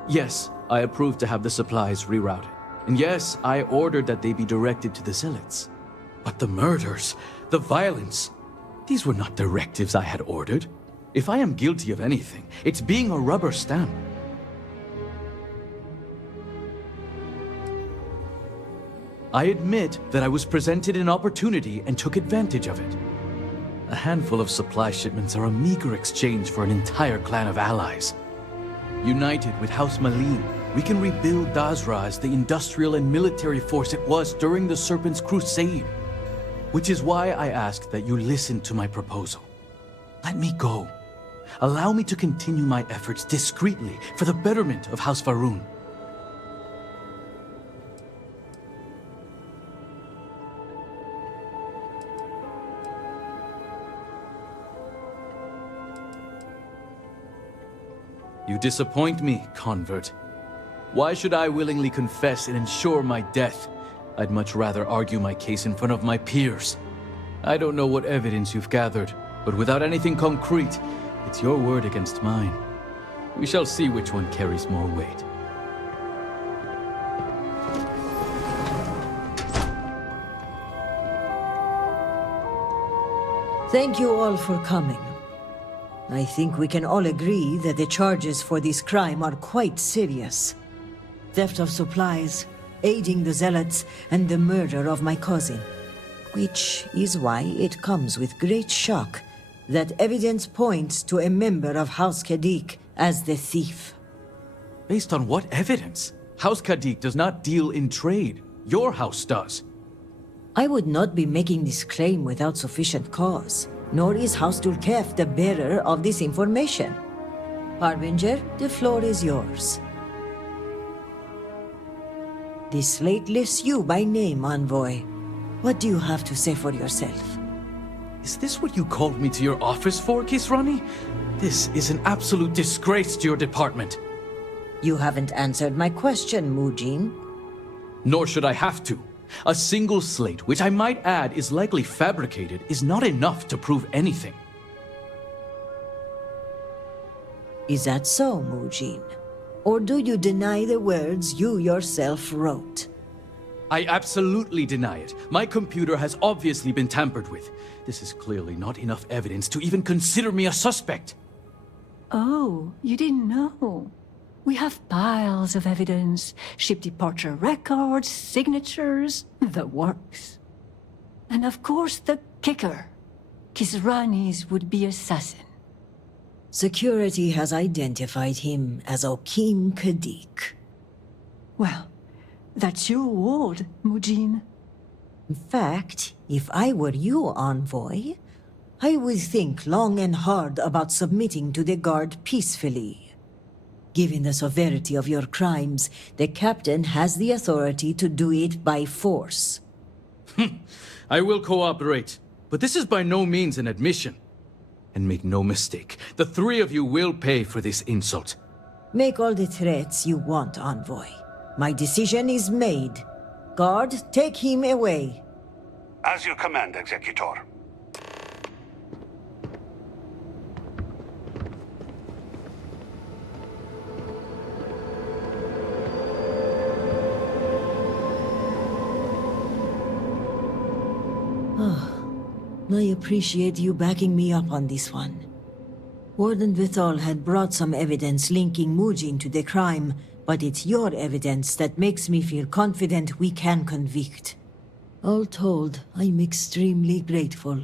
Yes, I approved to have the supplies rerouted. And yes, I ordered that they be directed to the Zealots. But the murders, the violence, these were not directives I had ordered. If I am guilty of anything, it's being a rubber stamp. I admit that I was presented an opportunity and took advantage of it. A handful of supply shipments are a meager exchange for an entire clan of allies. United with House Malin, we can rebuild Dazra as the industrial and military force it was during the Serpent's crusade. Which is why I ask that you listen to my proposal. Let me go. Allow me to continue my efforts discreetly for the betterment of House Va'ruun. You disappoint me, convert. Why should I willingly confess and ensure my death? I'd much rather argue my case in front of my peers. I don't know what evidence you've gathered, but without anything concrete, it's your word against mine. We shall see which one carries more weight. Thank you all for coming. I think we can all agree that the charges for this crime are quite serious. Theft of supplies, aiding the Zealots, and the murder of my cousin. Which is why it comes with great shock that evidence points to a member of House Kadik as the thief. Based on what evidence? House Kadik does not deal in trade. Your house does. I would not be making this claim without sufficient cause, nor is House Dulkef the bearer of this information. Harbinger, the floor is yours. This slate lists you by name, Envoy. What do you have to say for yourself? Is this what you called me to your office for, Kisrani? This is an absolute disgrace to your department. You haven't answered my question, Mujin. Nor should I have to. A single slate, which I might add is likely fabricated, is not enough to prove anything. Is that so, Mujin? Or do you deny the words you yourself wrote? I absolutely deny it. My computer has obviously been tampered with. This is clearly not enough evidence to even consider me a suspect. Oh, you didn't know. We have piles of evidence, ship departure records, signatures, the works. And of course the kicker, Kisrani's would-be assassin. Security has identified him as Okim Kadik. Well, that's your ward, Mujin. In fact, if I were you, Envoy, I would think long and hard about submitting to the Guard peacefully. Given the severity of your crimes, the Captain has the authority to do it by force. I will cooperate, but this is by no means an admission. And make no mistake, the three of you will pay for this insult. Make all the threats you want, Envoy. My decision is made. Guard, take him away. As you command, Executor. I appreciate you backing me up on this one. Warden Vithal had brought some evidence linking Mujin to the crime, but it's your evidence that makes me feel confident we can convict. All told, I'm extremely grateful.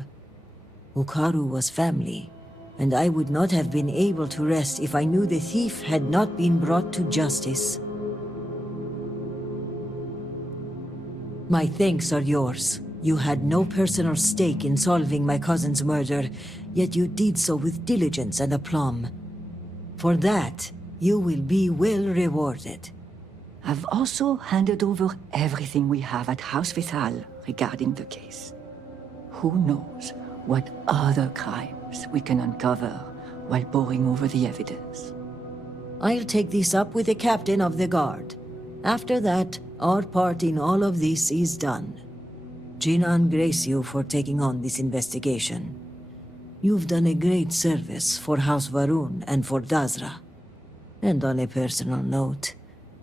Ukaru was family, and I would not have been able to rest if I knew the thief had not been brought to justice. My thanks are yours. You had no personal stake in solving my cousin's murder, yet you did so with diligence and aplomb. For that, you will be well rewarded. I've also handed over everything we have at House Vithal regarding the case. Who knows what other crimes we can uncover while poring over the evidence. I'll take this up with the captain of the guard. After that, our part in all of this is done. Jinan grace you for taking on this investigation. You've done a great service for House Varun and for Dazra. And on a personal note,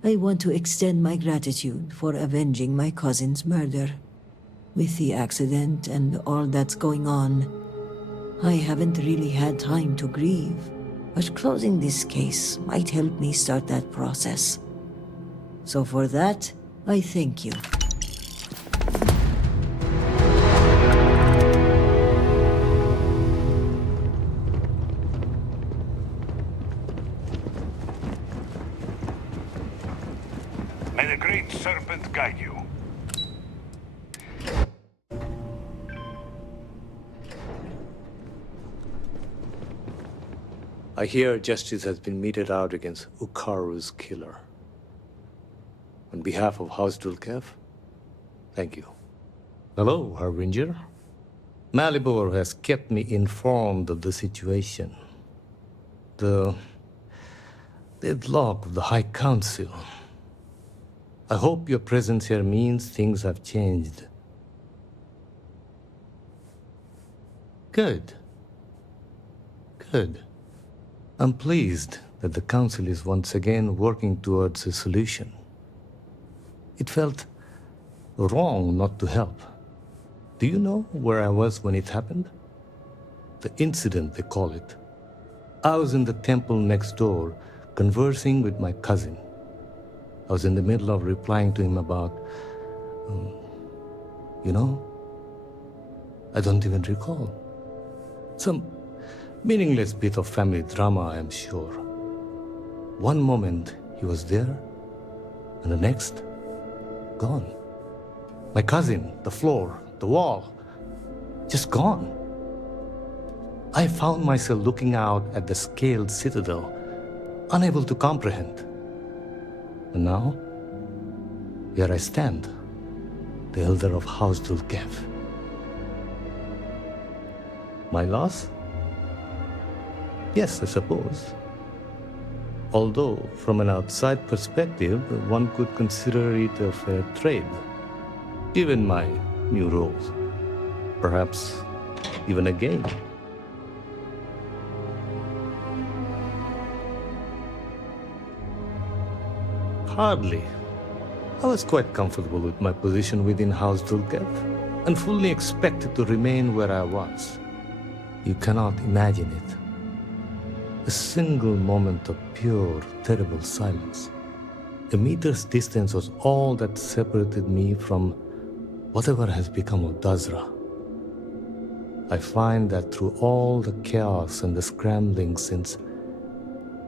I want to extend my gratitude for avenging my cousin's murder. With the accident and all that's going on, I haven't really had time to grieve, but closing this case might help me start that process. So for that, I thank you. May the Great Serpent guide you. I hear justice has been meted out against Ukaru's killer. On behalf of House Dulkev, thank you. Hello, Harbinger. Malibor has kept me informed of the situation. The deadlock of the High Council. I hope your presence here means things have changed. Good. Good. I'm pleased that the Council is once again working towards a solution. It felt wrong not to help. Do you know where I was when it happened? The incident, they call it. I was in the temple next door, conversing with my cousin. I was in the middle of replying to him about, I don't even recall. Some meaningless bit of family drama, I am sure. One moment he was there, and the next, gone. My cousin, the floor, the wall, just gone. I found myself looking out at the scaled citadel, unable to comprehend. And now, here I stand, the elder of House Dulkev. My loss? Yes, I suppose. Although, from an outside perspective, one could consider it a fair trade, given my new roles. Perhaps even a gain. Hardly. I was quite comfortable with my position within House Dulcev, and fully expected to remain where I was. You cannot imagine it. A single moment of pure, terrible silence. A meter's distance was all that separated me from whatever has become of Dazra. I find that through all the chaos and the scrambling since,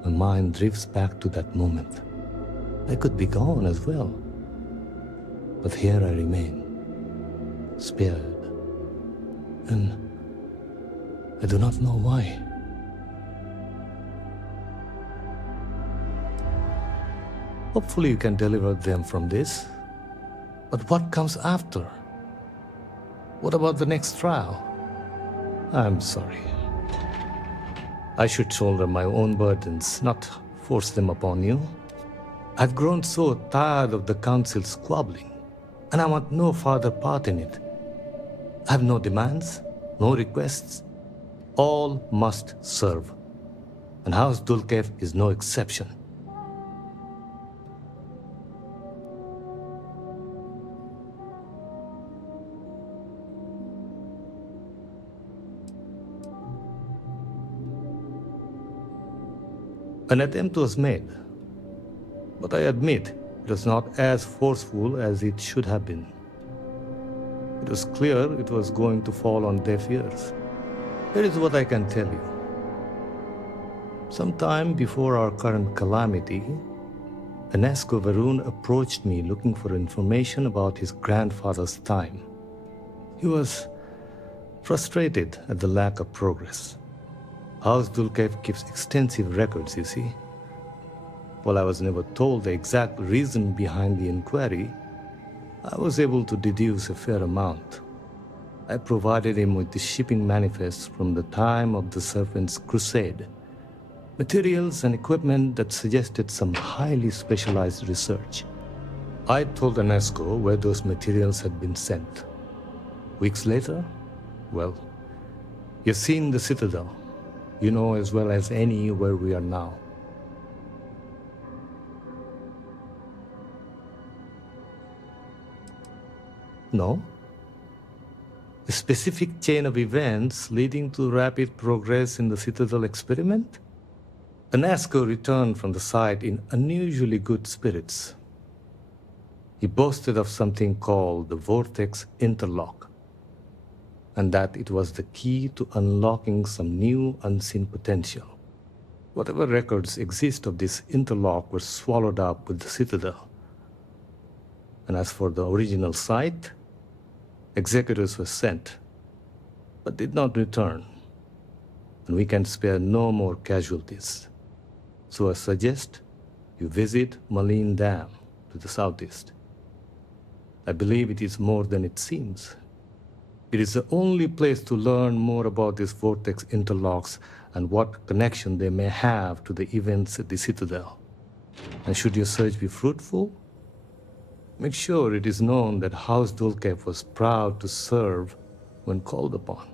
my mind drifts back to that moment. I could be gone as well. But here I remain, spared. And I do not know why. Hopefully you can deliver them from this. But what comes after? What about the next trial? I'm sorry. I should shoulder my own burdens, not force them upon you. I've grown so tired of the Council squabbling, and I want no further part in it. I have no demands, no requests. All must serve. And House Dulcev is no exception. An attempt was made, but I admit it was not as forceful as it should have been. It was clear it was going to fall on deaf ears. Here is what I can tell you. Sometime before our current calamity, Enesco Varun approached me looking for information about his grandfather's time. He was frustrated at the lack of progress. House Dulcev keeps extensive records, you see. While I was never told the exact reason behind the inquiry, I was able to deduce a fair amount. I provided him with the shipping manifests from the time of the Serpent's Crusade, materials and equipment that suggested some highly specialized research. I told Enesco where those materials had been sent. Weeks later, well, you've seen the Citadel. You know as well as any where we are now. No? A specific chain of events leading to rapid progress in the Citadel experiment? Enesco returned from the site in unusually good spirits. He boasted of something called the Vortex Interlock, and that it was the key to unlocking some new unseen potential. Whatever records exist of this interlock were swallowed up with the Citadel. And as for the original site, executors were sent, but did not return. And we can spare no more casualties. So I suggest you visit Malin Dam to the southeast. I believe it is more than it seems. It is the only place to learn more about these vortex interlocks and what connection they may have to the events at the Citadel. And should your search be fruitful, make sure it is known that House Dulcev was proud to serve when called upon.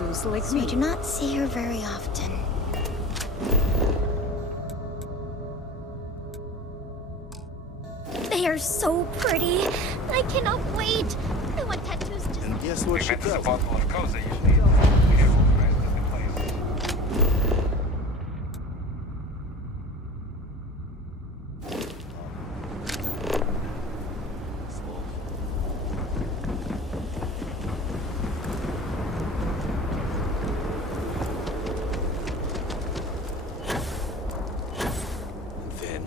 tattoos like So me. I do not see her very often. They are so pretty. I cannot wait. I want tattoos just... And guess what she does? Then,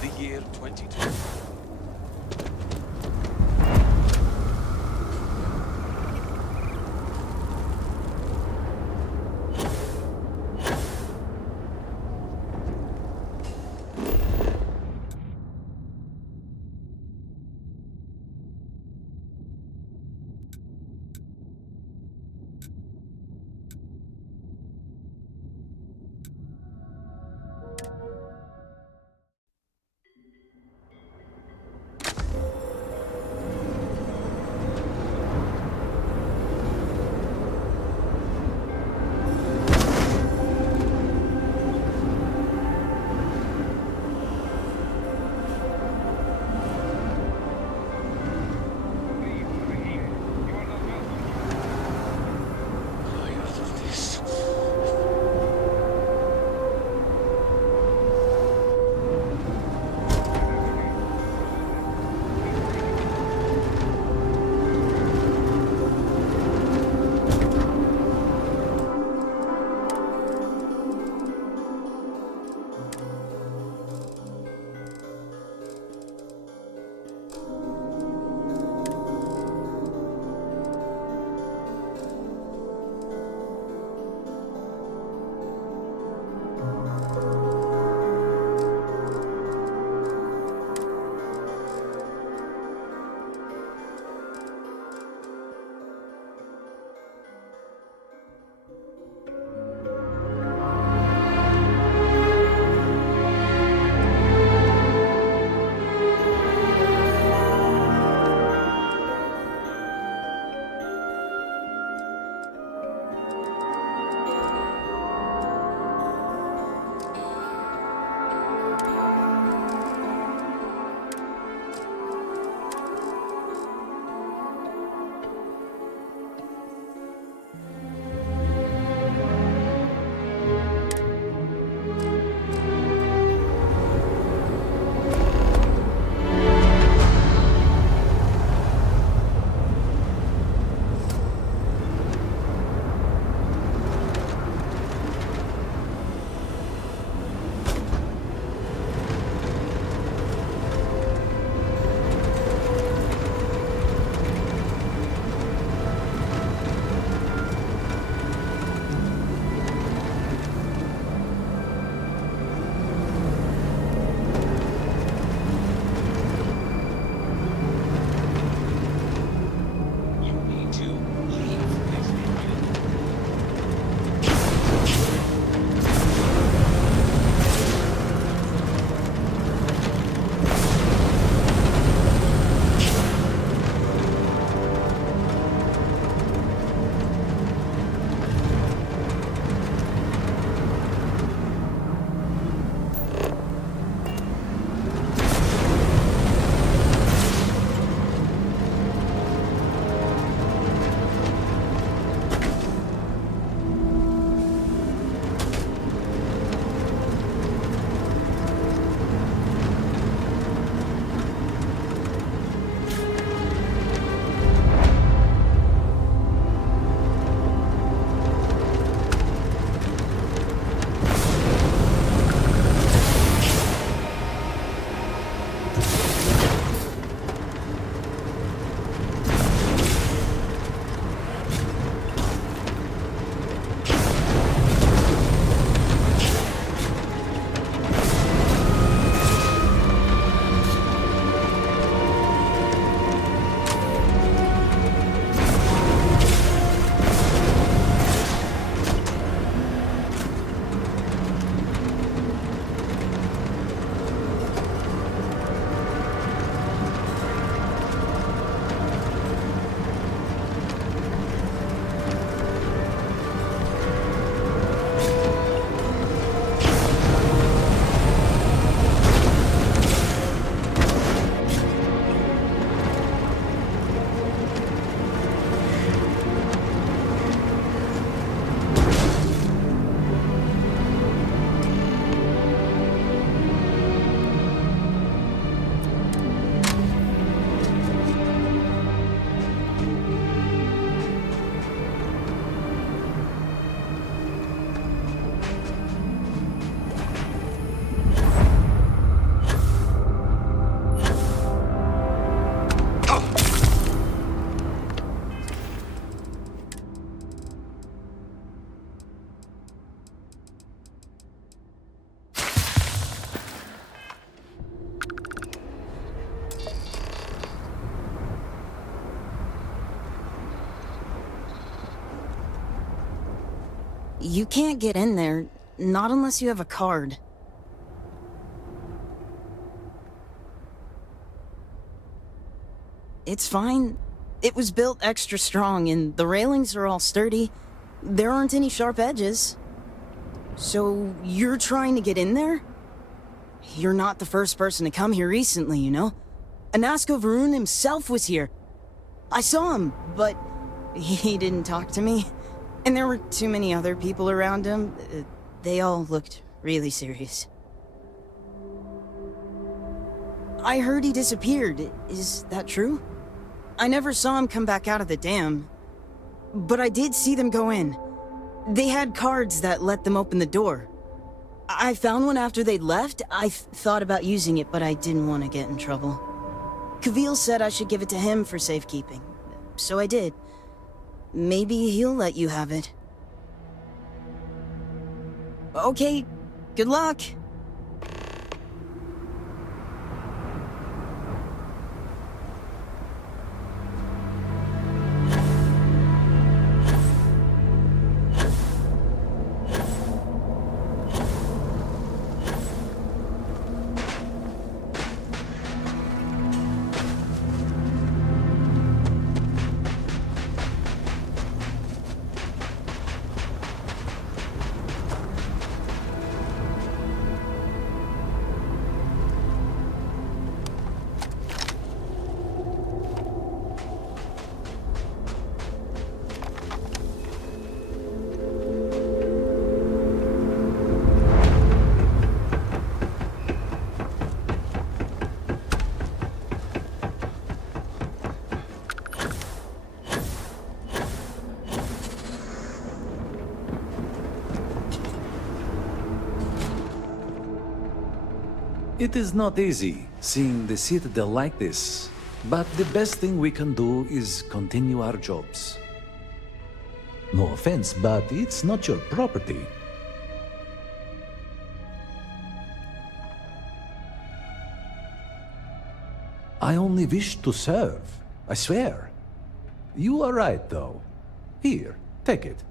the year 22. You can't get in there, not unless you have a card. It's fine. It was built extra strong, and the railings are all sturdy. There aren't any sharp edges. So, you're trying to get in there? You're not the first person to come here recently, you know? Anasko Varun himself was here. I saw him, but he didn't talk to me. And there were too many other people around him. They all looked really serious. I heard he disappeared. Is that true? I never saw him come back out of the dam. But I did see them go in. They had cards that let them open the door. I found one after they'd left. I thought about using it, but I didn't want to get in trouble. Kavil said I should give it to him for safekeeping. So I did. Maybe he'll let you have it. Okay, good luck. It is not easy, seeing the Citadel like this. But the best thing we can do is continue our jobs. No offense, but it's not your property. I only wish to serve, I swear. You are right, though. Here, take it.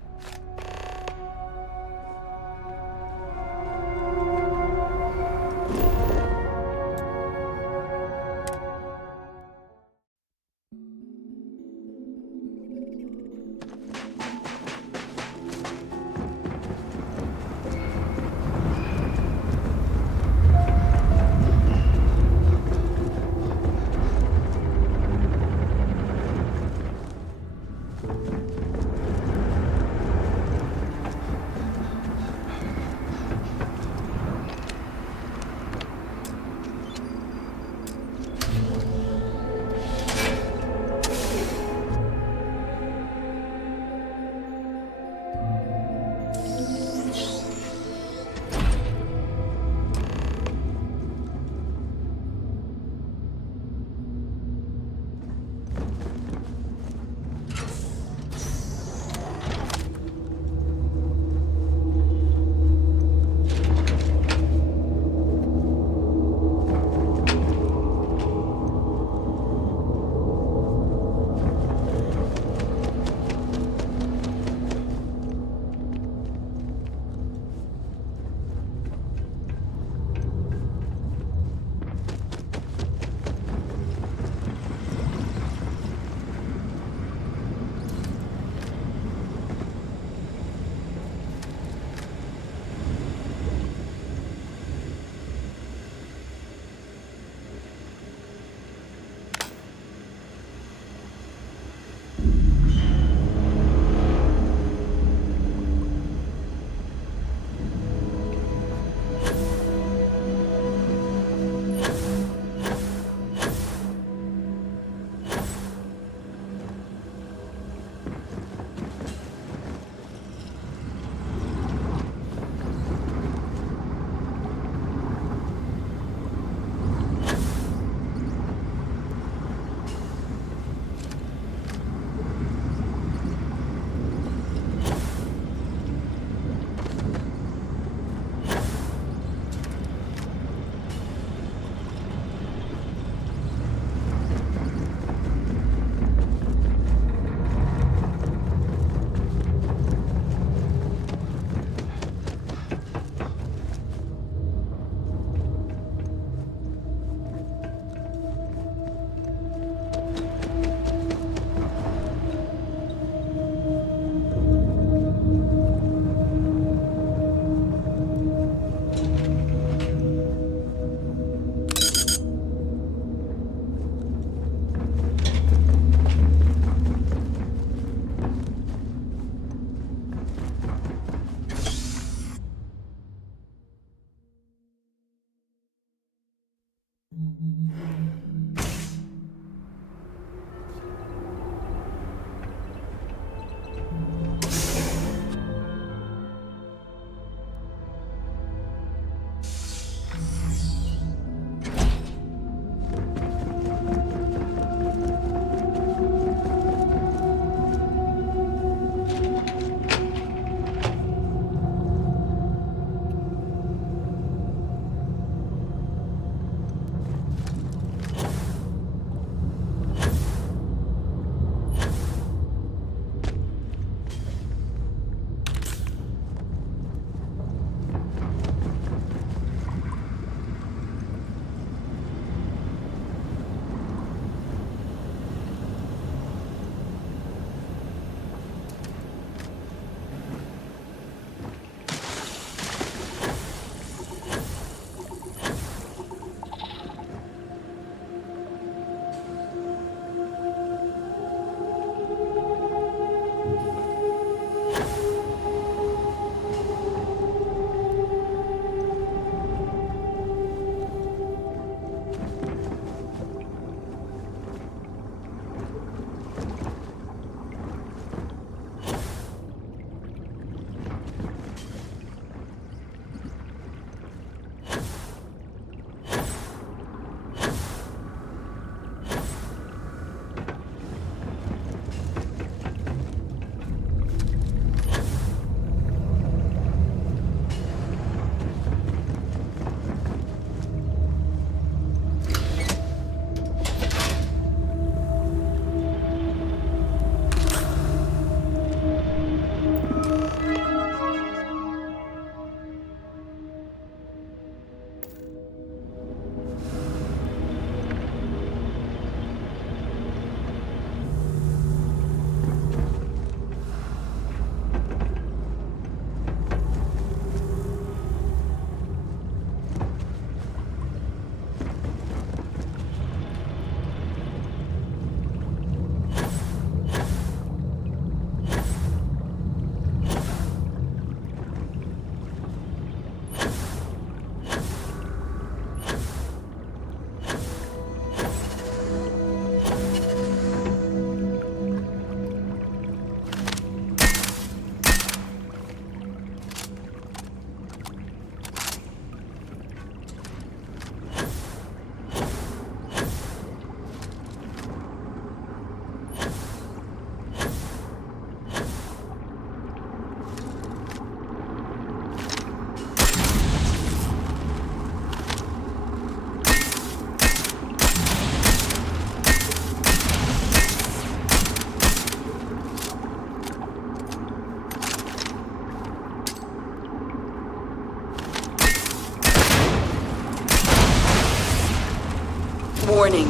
Warning.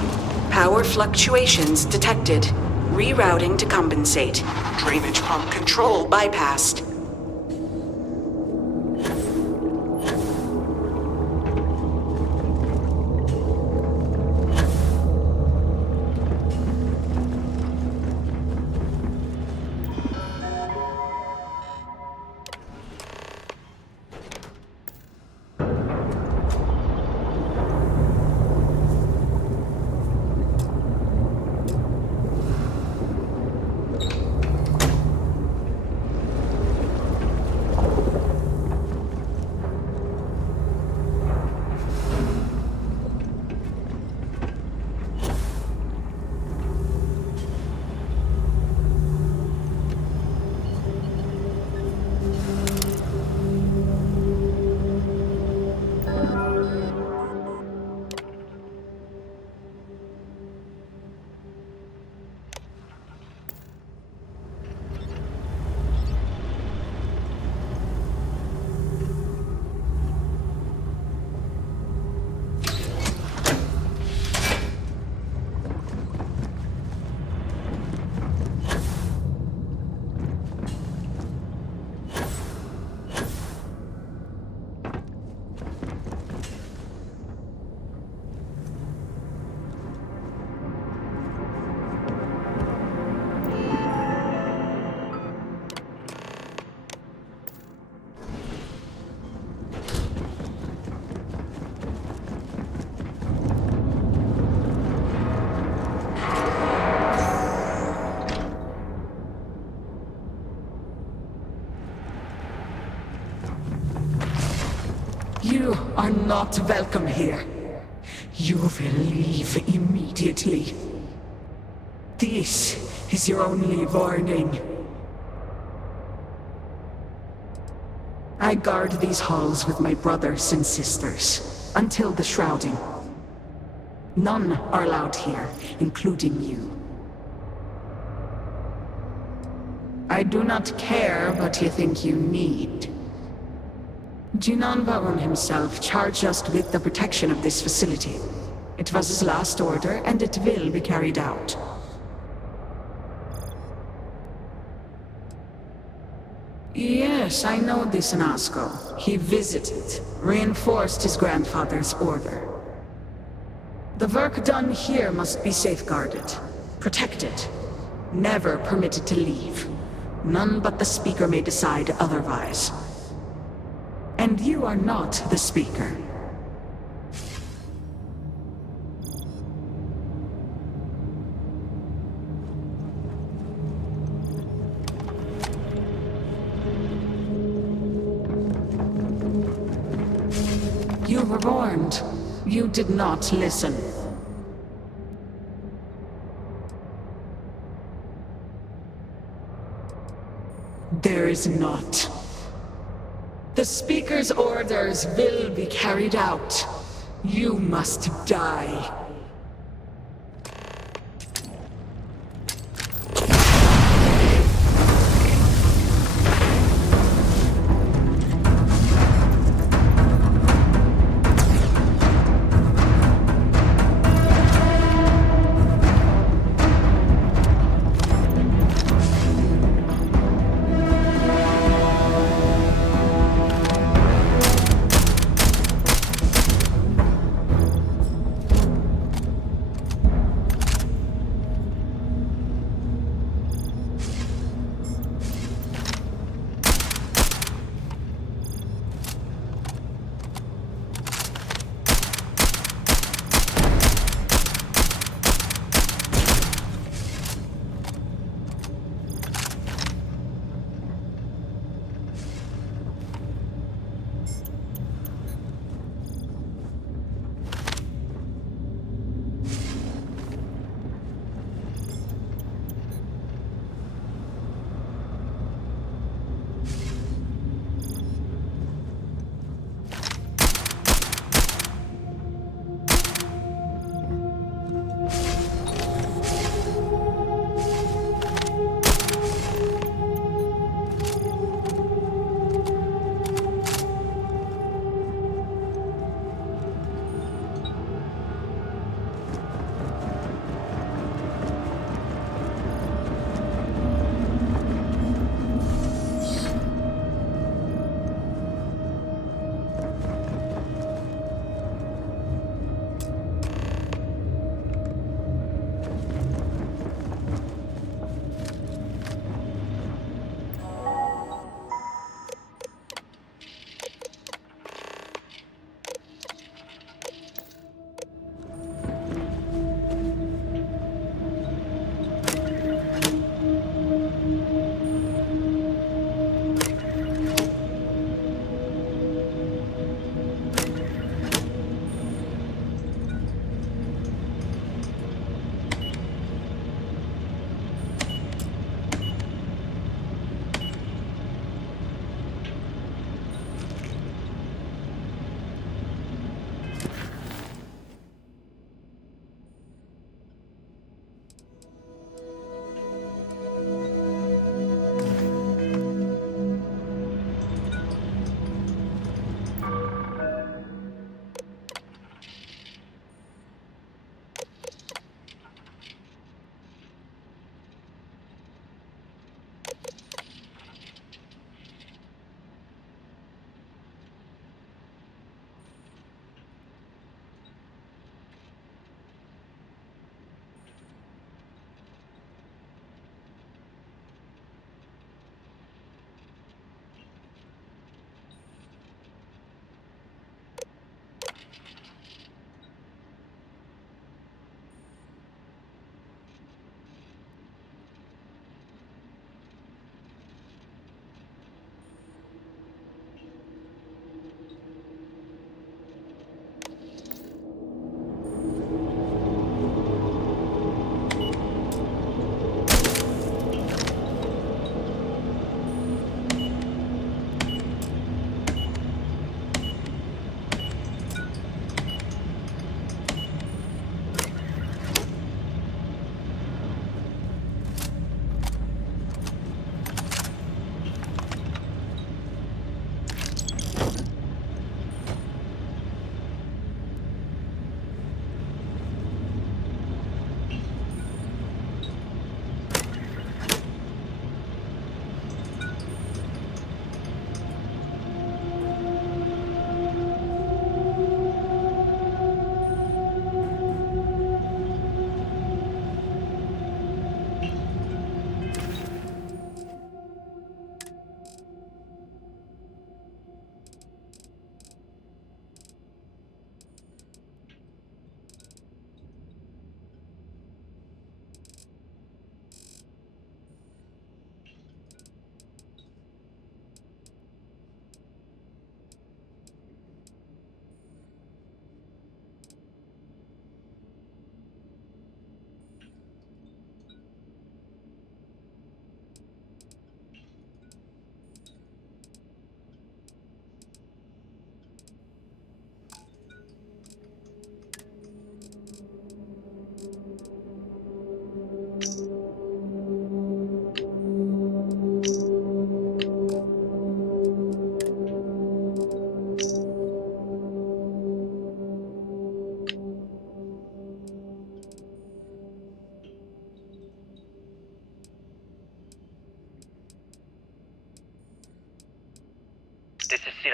Power fluctuations detected. Rerouting to compensate. Drainage pump control bypassed. You are not welcome here. You will leave immediately. This is your only warning. I guard these halls with my brothers and sisters until the shrouding. None are allowed here, including you. I do not care what you think you need. Jinan Baron himself charged us with the protection of this facility. It was his last order, and it will be carried out. Yes, I know this Nasco. He visited, reinforced his grandfather's order. The work done here must be safeguarded, protected, never permitted to leave. None but the Speaker may decide otherwise. And you are not the Speaker. You were warned. You did not listen. There is not. The Speaker's orders will be carried out. You must die.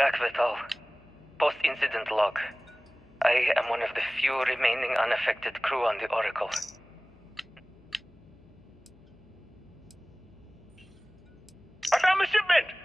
ZOTAC Vital. Post-incident log. I am one of the few remaining unaffected crew on the Oracle. I found the shipment!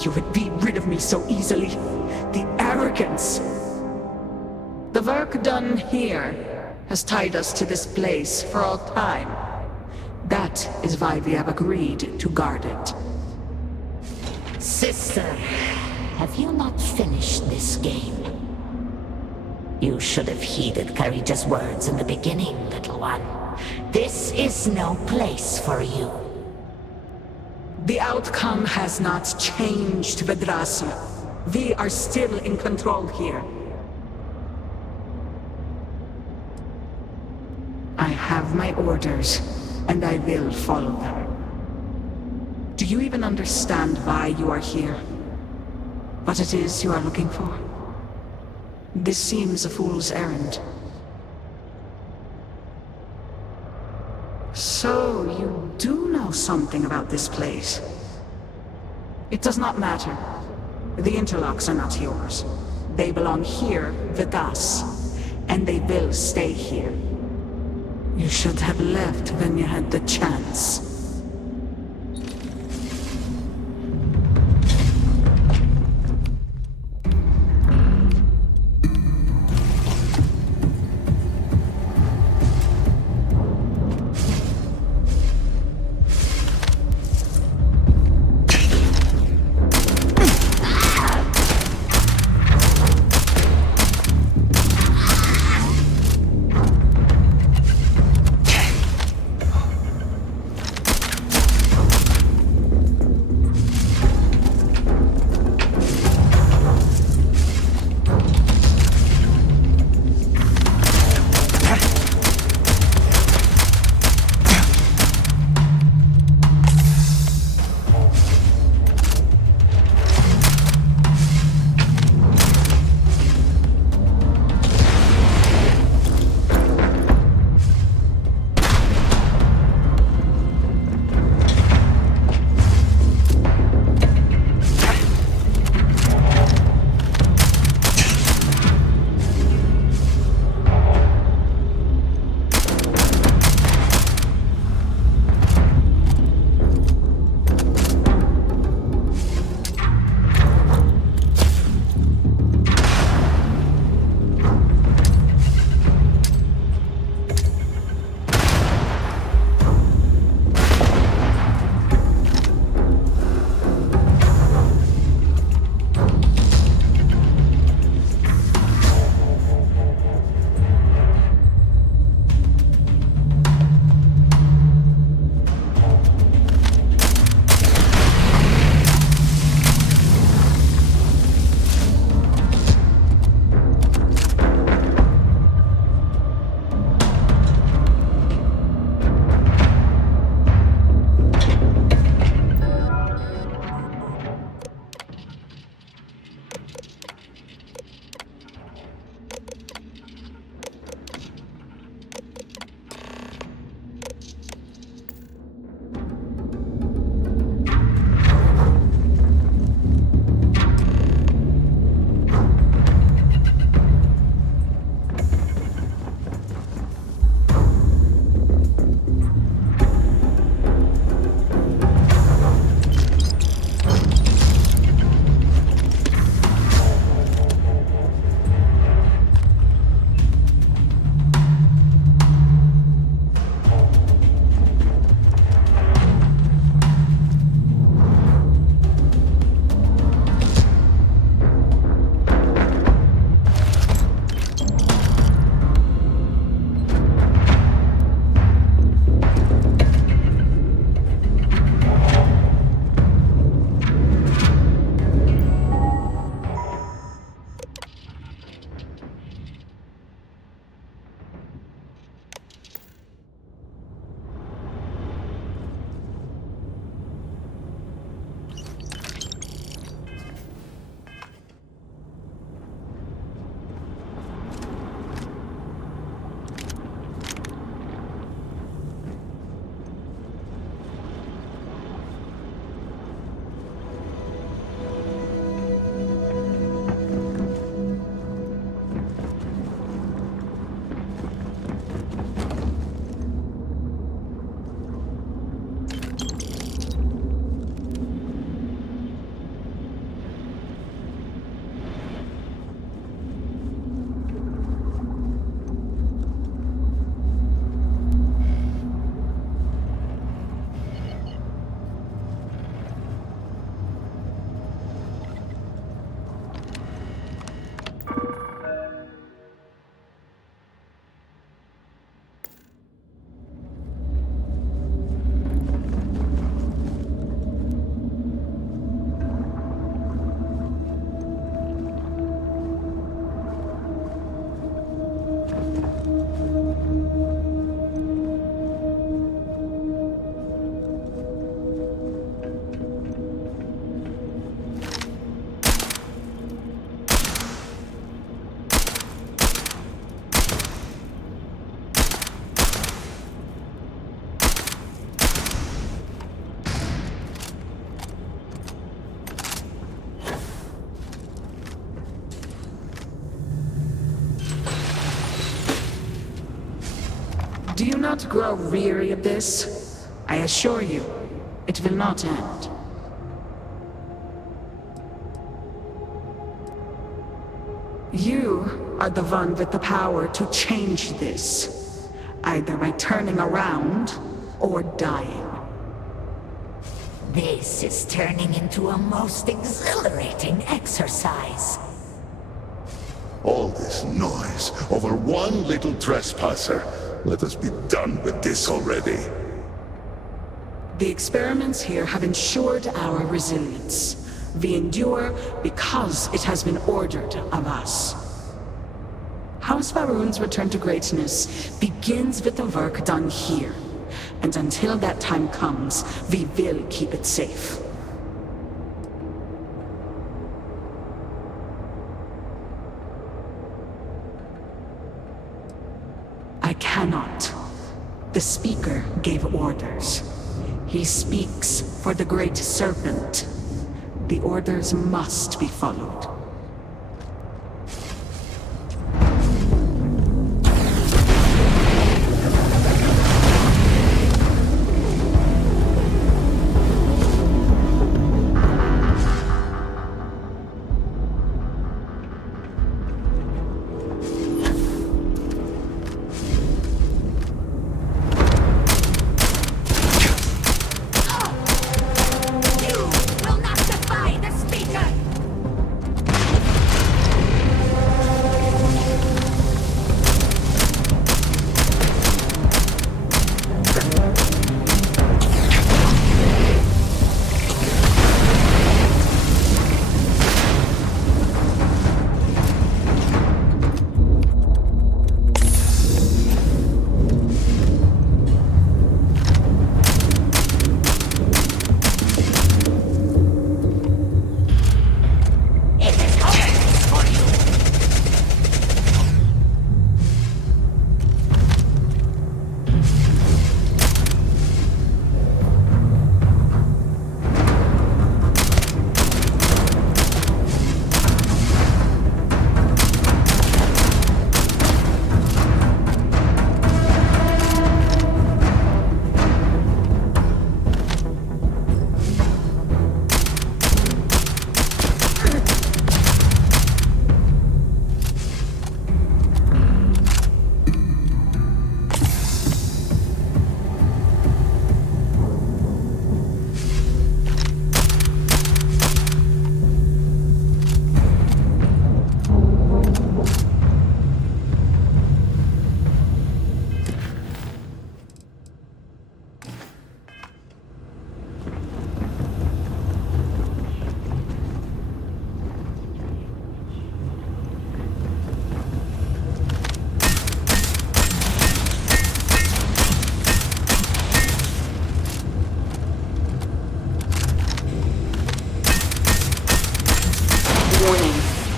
think you would be rid of me so easily? The arrogance! The work done here has tied us to this place for all time. That is why we have agreed to guard it. Sister, have you not finished this game? You should have heeded Carita's words in the beginning, little one. This is no place for you. The outcome has not changed, Vedrasa. We are still in control here. I have my orders, and I will follow them. Do you even understand why you are here? What it is you are looking for? This seems a fool's errand. So, you do know something about this place. It does not matter. The interlocks are not yours. They belong here with us, and they will stay here. You should have left when you had the chance. not grow weary of this. I assure you, it will not end. You are the one with the power to change this, either by turning around or dying. This is turning into a most exhilarating exercise. All this noise over one little trespasser. Let us be done with this already. The experiments here have ensured our resilience. We endure because it has been ordered of us. House Faroon's return to greatness begins with the work done here. And until that time comes, we will keep it safe. I cannot. The Speaker gave orders. He speaks for the Great Serpent. The orders must be followed.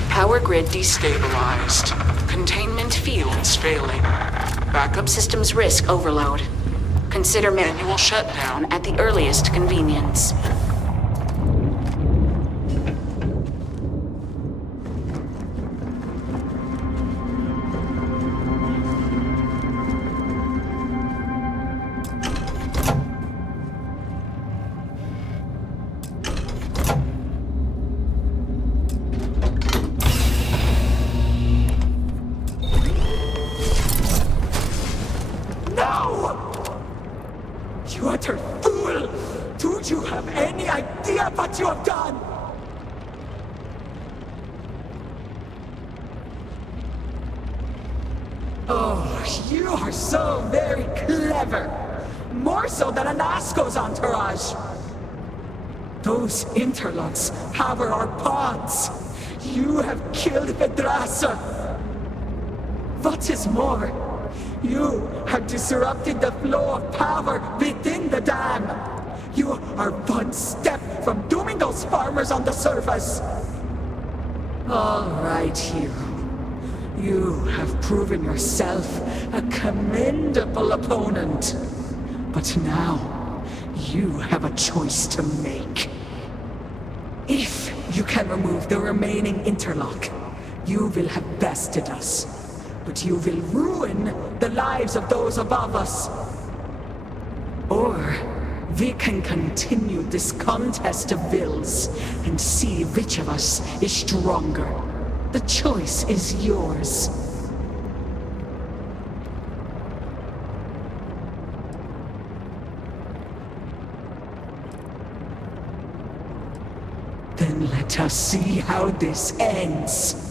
Power grid destabilized. Containment fields failing. Backup systems risk overload. Consider manual shutdown at the earliest convenience. You utter fool! Do you have any idea what you have done? Oh, you are so very clever! More so than Anasco's entourage! Those interlocks power our pods! You have killed Vedrasa! What is more, you have disrupted the flow of power within the dam! You are one step from dooming those farmers on the surface! All right, hero. You have proven yourself a commendable opponent. But now, you have a choice to make. If you can remove the remaining interlock, you will have bested us. but you will ruin the lives of those above us. Or we can continue this contest of wills and see which of us is stronger. The choice is yours. Then let us see how this ends.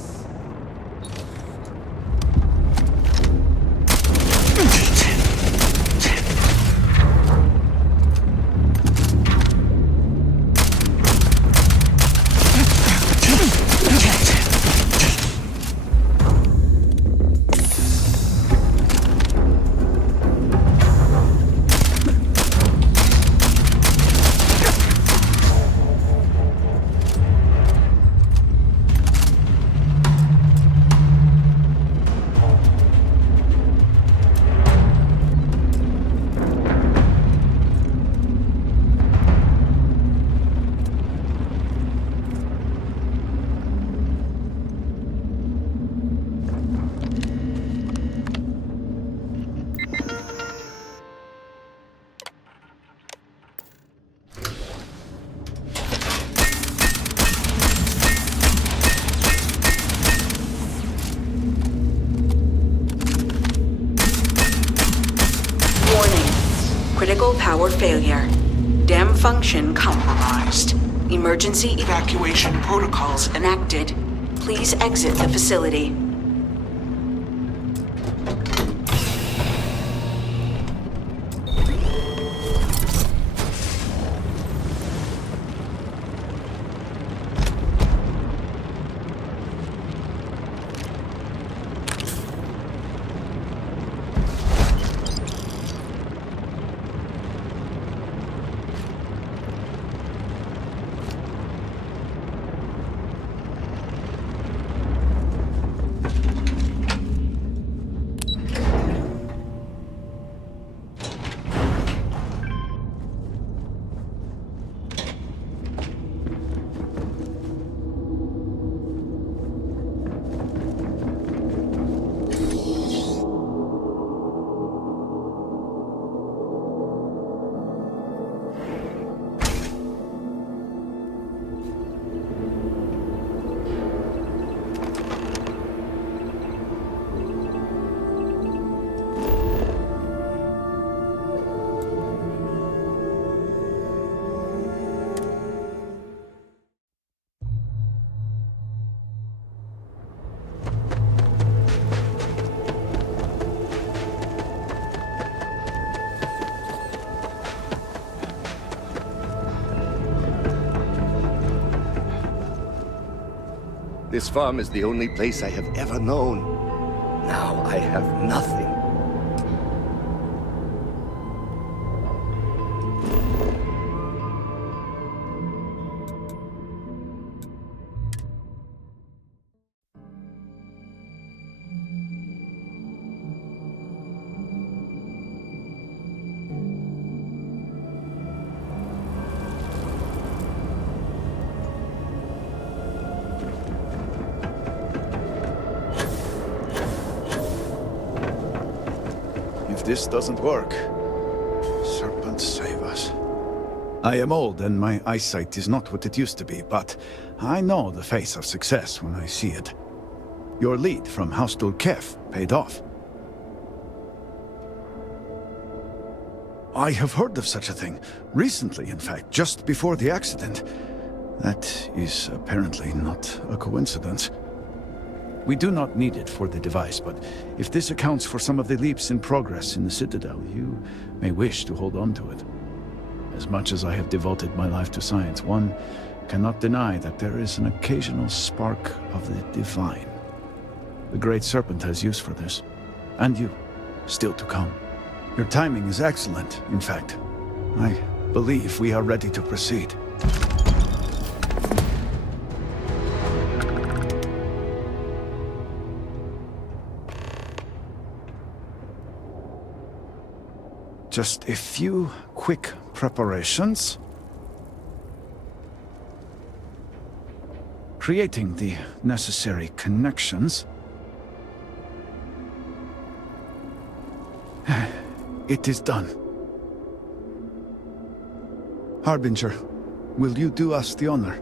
Critical power failure. Dam function compromised. Emergency evacuation protocols enacted. Please exit the facility. This farm is the only place I have ever known. Now I have nothing. If this doesn't work, Serpent save us. I am old and my eyesight is not what it used to be, but I know the face of success when I see it. Your lead from Haustul Kef paid off. I have heard of such a thing. Recently, in fact, just before the accident. That is apparently not a coincidence. We do not need it for the device, but if this accounts for some of the leaps in progress in the Citadel, you may wish to hold on to it. As much as I have devoted my life to science, one cannot deny that there is an occasional spark of the divine. The Great Serpent has use for this, and you, still to come. Your timing is excellent, in fact. I believe we are ready to proceed. Just a few quick preparations. Creating the necessary connections. It is done. Harbinger, will you do us the honor?